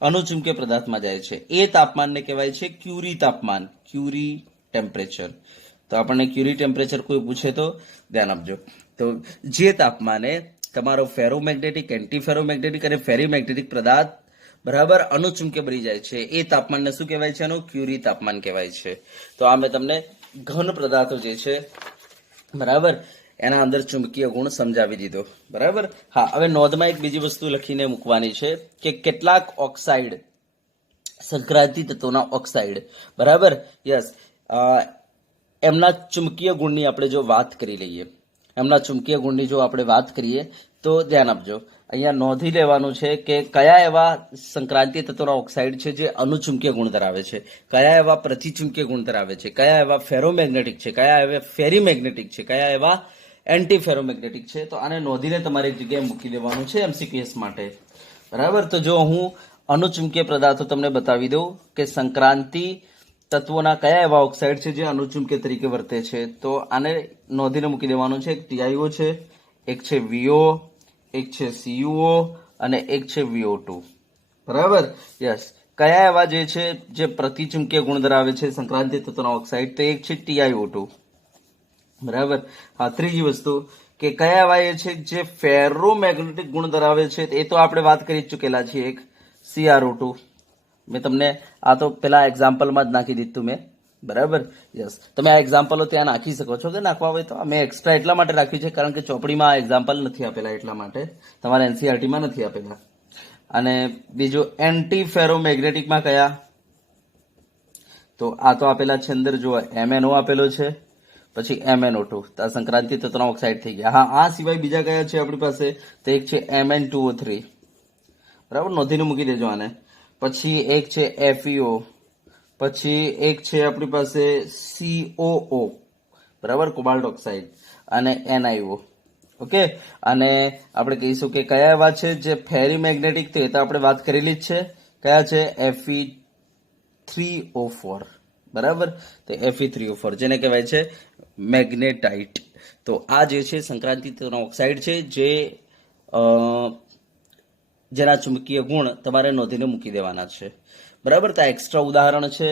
અનુચુંબકીય પદાર્થમાં જાય છે એ તાપમાનને કહેવાય છે ક્યુરી તાપમાન, ક્યુરી ટેમ્પરેચર. તો આપણને ક્યુરી ટેમ્પરેચર કોઈ પૂછે તો ધ્યાન આપજો. તો જે તાપમાને તમારો ફેરોમેગ્નેટિક, એન્ટી ફેરોમેગ્નેટિક અને ફેરીમેગ્નેટિક પદાર્થ, બરાબર, અનુચુંબકીય બની જાય છે એ તાપમાનને શું કહેવાય છે? એનું ક્યુરી તાપમાન કહેવાય છે. તો આ મેં તમને ઘન પદાર્થો જે છે, બરાબર, એના અંદર ચુંબકીય ગુણ સમજાવી દીધો, બરાબર. હા, હવે નોંધમાં એક બીજી વસ્તુ લખીને મૂકવાની છે કે કેટલાક ઓક્સાઇડ, સંક્રાંતિ તત્વોના ઓક્સાઇડ, બરાબર, યસ, એમના ચુંબકીય ગુણની આપણે જો વાત કરી લઈએ, એમના ચુંબકીય ગુણની જો આપણે વાત કરીએ તો ધ્યાન આપજો, અહીંયા નોંધી લેવાનું છે કે કયા એવા સંક્રાંતીય તત્વના ઓક્સાઇડ છે જે અનુચુંબકીય ગુણ ધરાવે છે, કયા એવા પ્રતિચુંબકીય ગુણ ધરાવે છે, કયા એવા ફેરોમેગ્નેટિક છે, કયા એવા ફેરીમેગ્નેટિક છે, કયા એવા એન્ટી ફેરોમેગ્નેટિક છે. તો આને નોંધીને તમારે એક જગ્યાએ મૂકી દેવાનું છે એમસીક્યુએસ માટે. બરાબર. તો જો હું અનુચુંબકીય પદાર્થો તમને બતાવી દઉં કે સંક્રાંતિ તત્વોના કયા એવા ઓક્સાઇડ છે જે અનુચુંબકીય તરીકે વર્તે છે, તો આને નોંધીને મૂકી દેવાનું છે. એક ટીઆઈઓ છે, એક છે વીઓ, એક છે સીયુઓ અને એક છે વીઓ2. બરાબર. યસ. કયા એવા જે છે જે પ્રતિચુંબકીય ગુણ ધરાવે છે સંક્રાંતિ તત્વના ઓક્સાઇડ, તો એક છે ટીઆઈઓ2. બરાબર. હા, ત્રીજી વસ્તુ કે કયા એવા એ છે જે ફેરોમેગ્નેટિક ગુણ ધરાવે છે, એ તો આપણે વાત કરી ચૂકેલા છીએ. એક CrO2. મેં તમને આ તો પેલા એક્ઝામ્પલમાં જ નાખી દીધું મેં. બરાબર. યસ. તમે આ એક્ઝામ્પલો ત્યાં નાખી શકો છો કે નાખવા હોય તો. મેં એક્સ્ટ્રા એટલા માટે રાખ્યું છે કારણ કે ચોપડીમાં આ એક્ઝામ્પલ નથી આપેલા, એટલા માટે તમારા એનસીઆરટીમાં નથી આપેલા. અને બીજું એન્ટી ફેરોમેગ્નેટિકમાં કયા, તો આ તો આપેલા છે અંદર, જો MnO આપેલો છે, પછી MnO2. આ સંક્રાંતિ તત્વના ઓક્સાઇડ થઈ ગયા. હા, આ સિવાય બીજા કયા છે આપણી પાસે, તો એક છે Mn2O3. બરાબર, નોંધીને મૂકી દેજો આને. પછી એક છે FeO, પછી એક છે આપણી પાસે COO, બરાબર, કોબાલ્ટ ઓક્સાઇડ, અને NiO. ઓકે. અને આપણે કહીશું કે કયા એવા છે જે ફેરીમેગ્નેટિક, તો એ તો આપણે વાત કરેલી જ છે. કયા છે? Fe3O4. બરાબર. તો Fe3O4 જેને કહેવાય છે મેગ્નેટાઇટ. તો આ જે છે સંક્રાંતિ તત્વના ઓક્સાઇડ છે જે જેના ચુંબકીય ગુણ તમારે નોંધીને મૂકી દેવાના છે. બરાબર. તો આ એક્સ્ટ્રા ઉદાહરણ છે,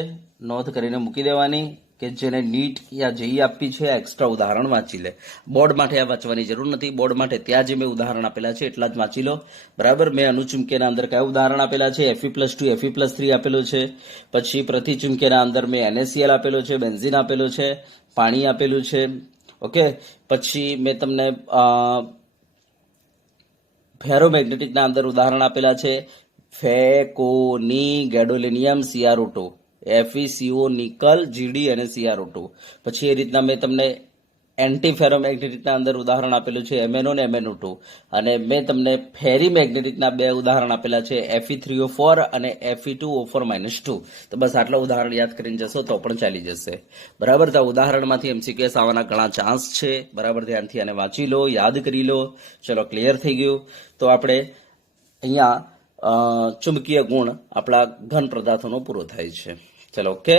નોંધ કરીને મૂકી દેવાની, કે જેને નીટ યા જેઈ આપી છે આ એક્સ્ટ્રા ઉદાહરણ વાંચી લે. બોર્ડ માટે આ વાંચવાની જરૂર નથી. બોર્ડ માટે ત્યાં જે મેં ઉદાહરણ આપેલા છે એટલા જ વાંચી લો. બરાબર. મેં અનુચુંબકીયના અંદર કયા ઉદાહરણ આપેલા છે? Fe+2, Fe+3 આપેલો છે. પછી પ્રતિચુંબકીયના અંદર મેં NaCl આપેલો છે, બેન્ઝીન આપેલો છે, પાણી આપેલું છે. ઓકે. પછી મેં તમને ફેરોમેગ્નેટિકના અંદર ઉદાહરણ આપેલા છે ફેકોની, ગેડોલિનિયમ, CrO2, FeCO, નિકલ, GD અને CrO2. પછી એ રીતના મેં તમને એન્ટી ફેરોમેગ્નેટિકના અંદર ઉદાહરણ આપેલું છે MnO અને MnO2. અને મેં તમને ફેરીમેગ્નેટિકના બે ઉદાહરણ આપેલા છે Fe3O4 અને Fe2O4-2. તો બસ આટલા ઉદાહરણ યાદ કરીને જશો તો પણ ચાલી જશે. બરાબર. તો ઉદાહરણમાંથી એમસીક્યુએસ આવવાના ઘણા ચાન્સ છે. બરાબર. ધ્યાનથી આને વાંચી લો, યાદ કરી લો. ચલો, ક્લિયર થઈ ગયું. તો આપણે અહીંયા ચુંબકીય ગુણ આપણા ઘન પદાર્થોનો પૂરો થાય છે. ચલો, ઓકે.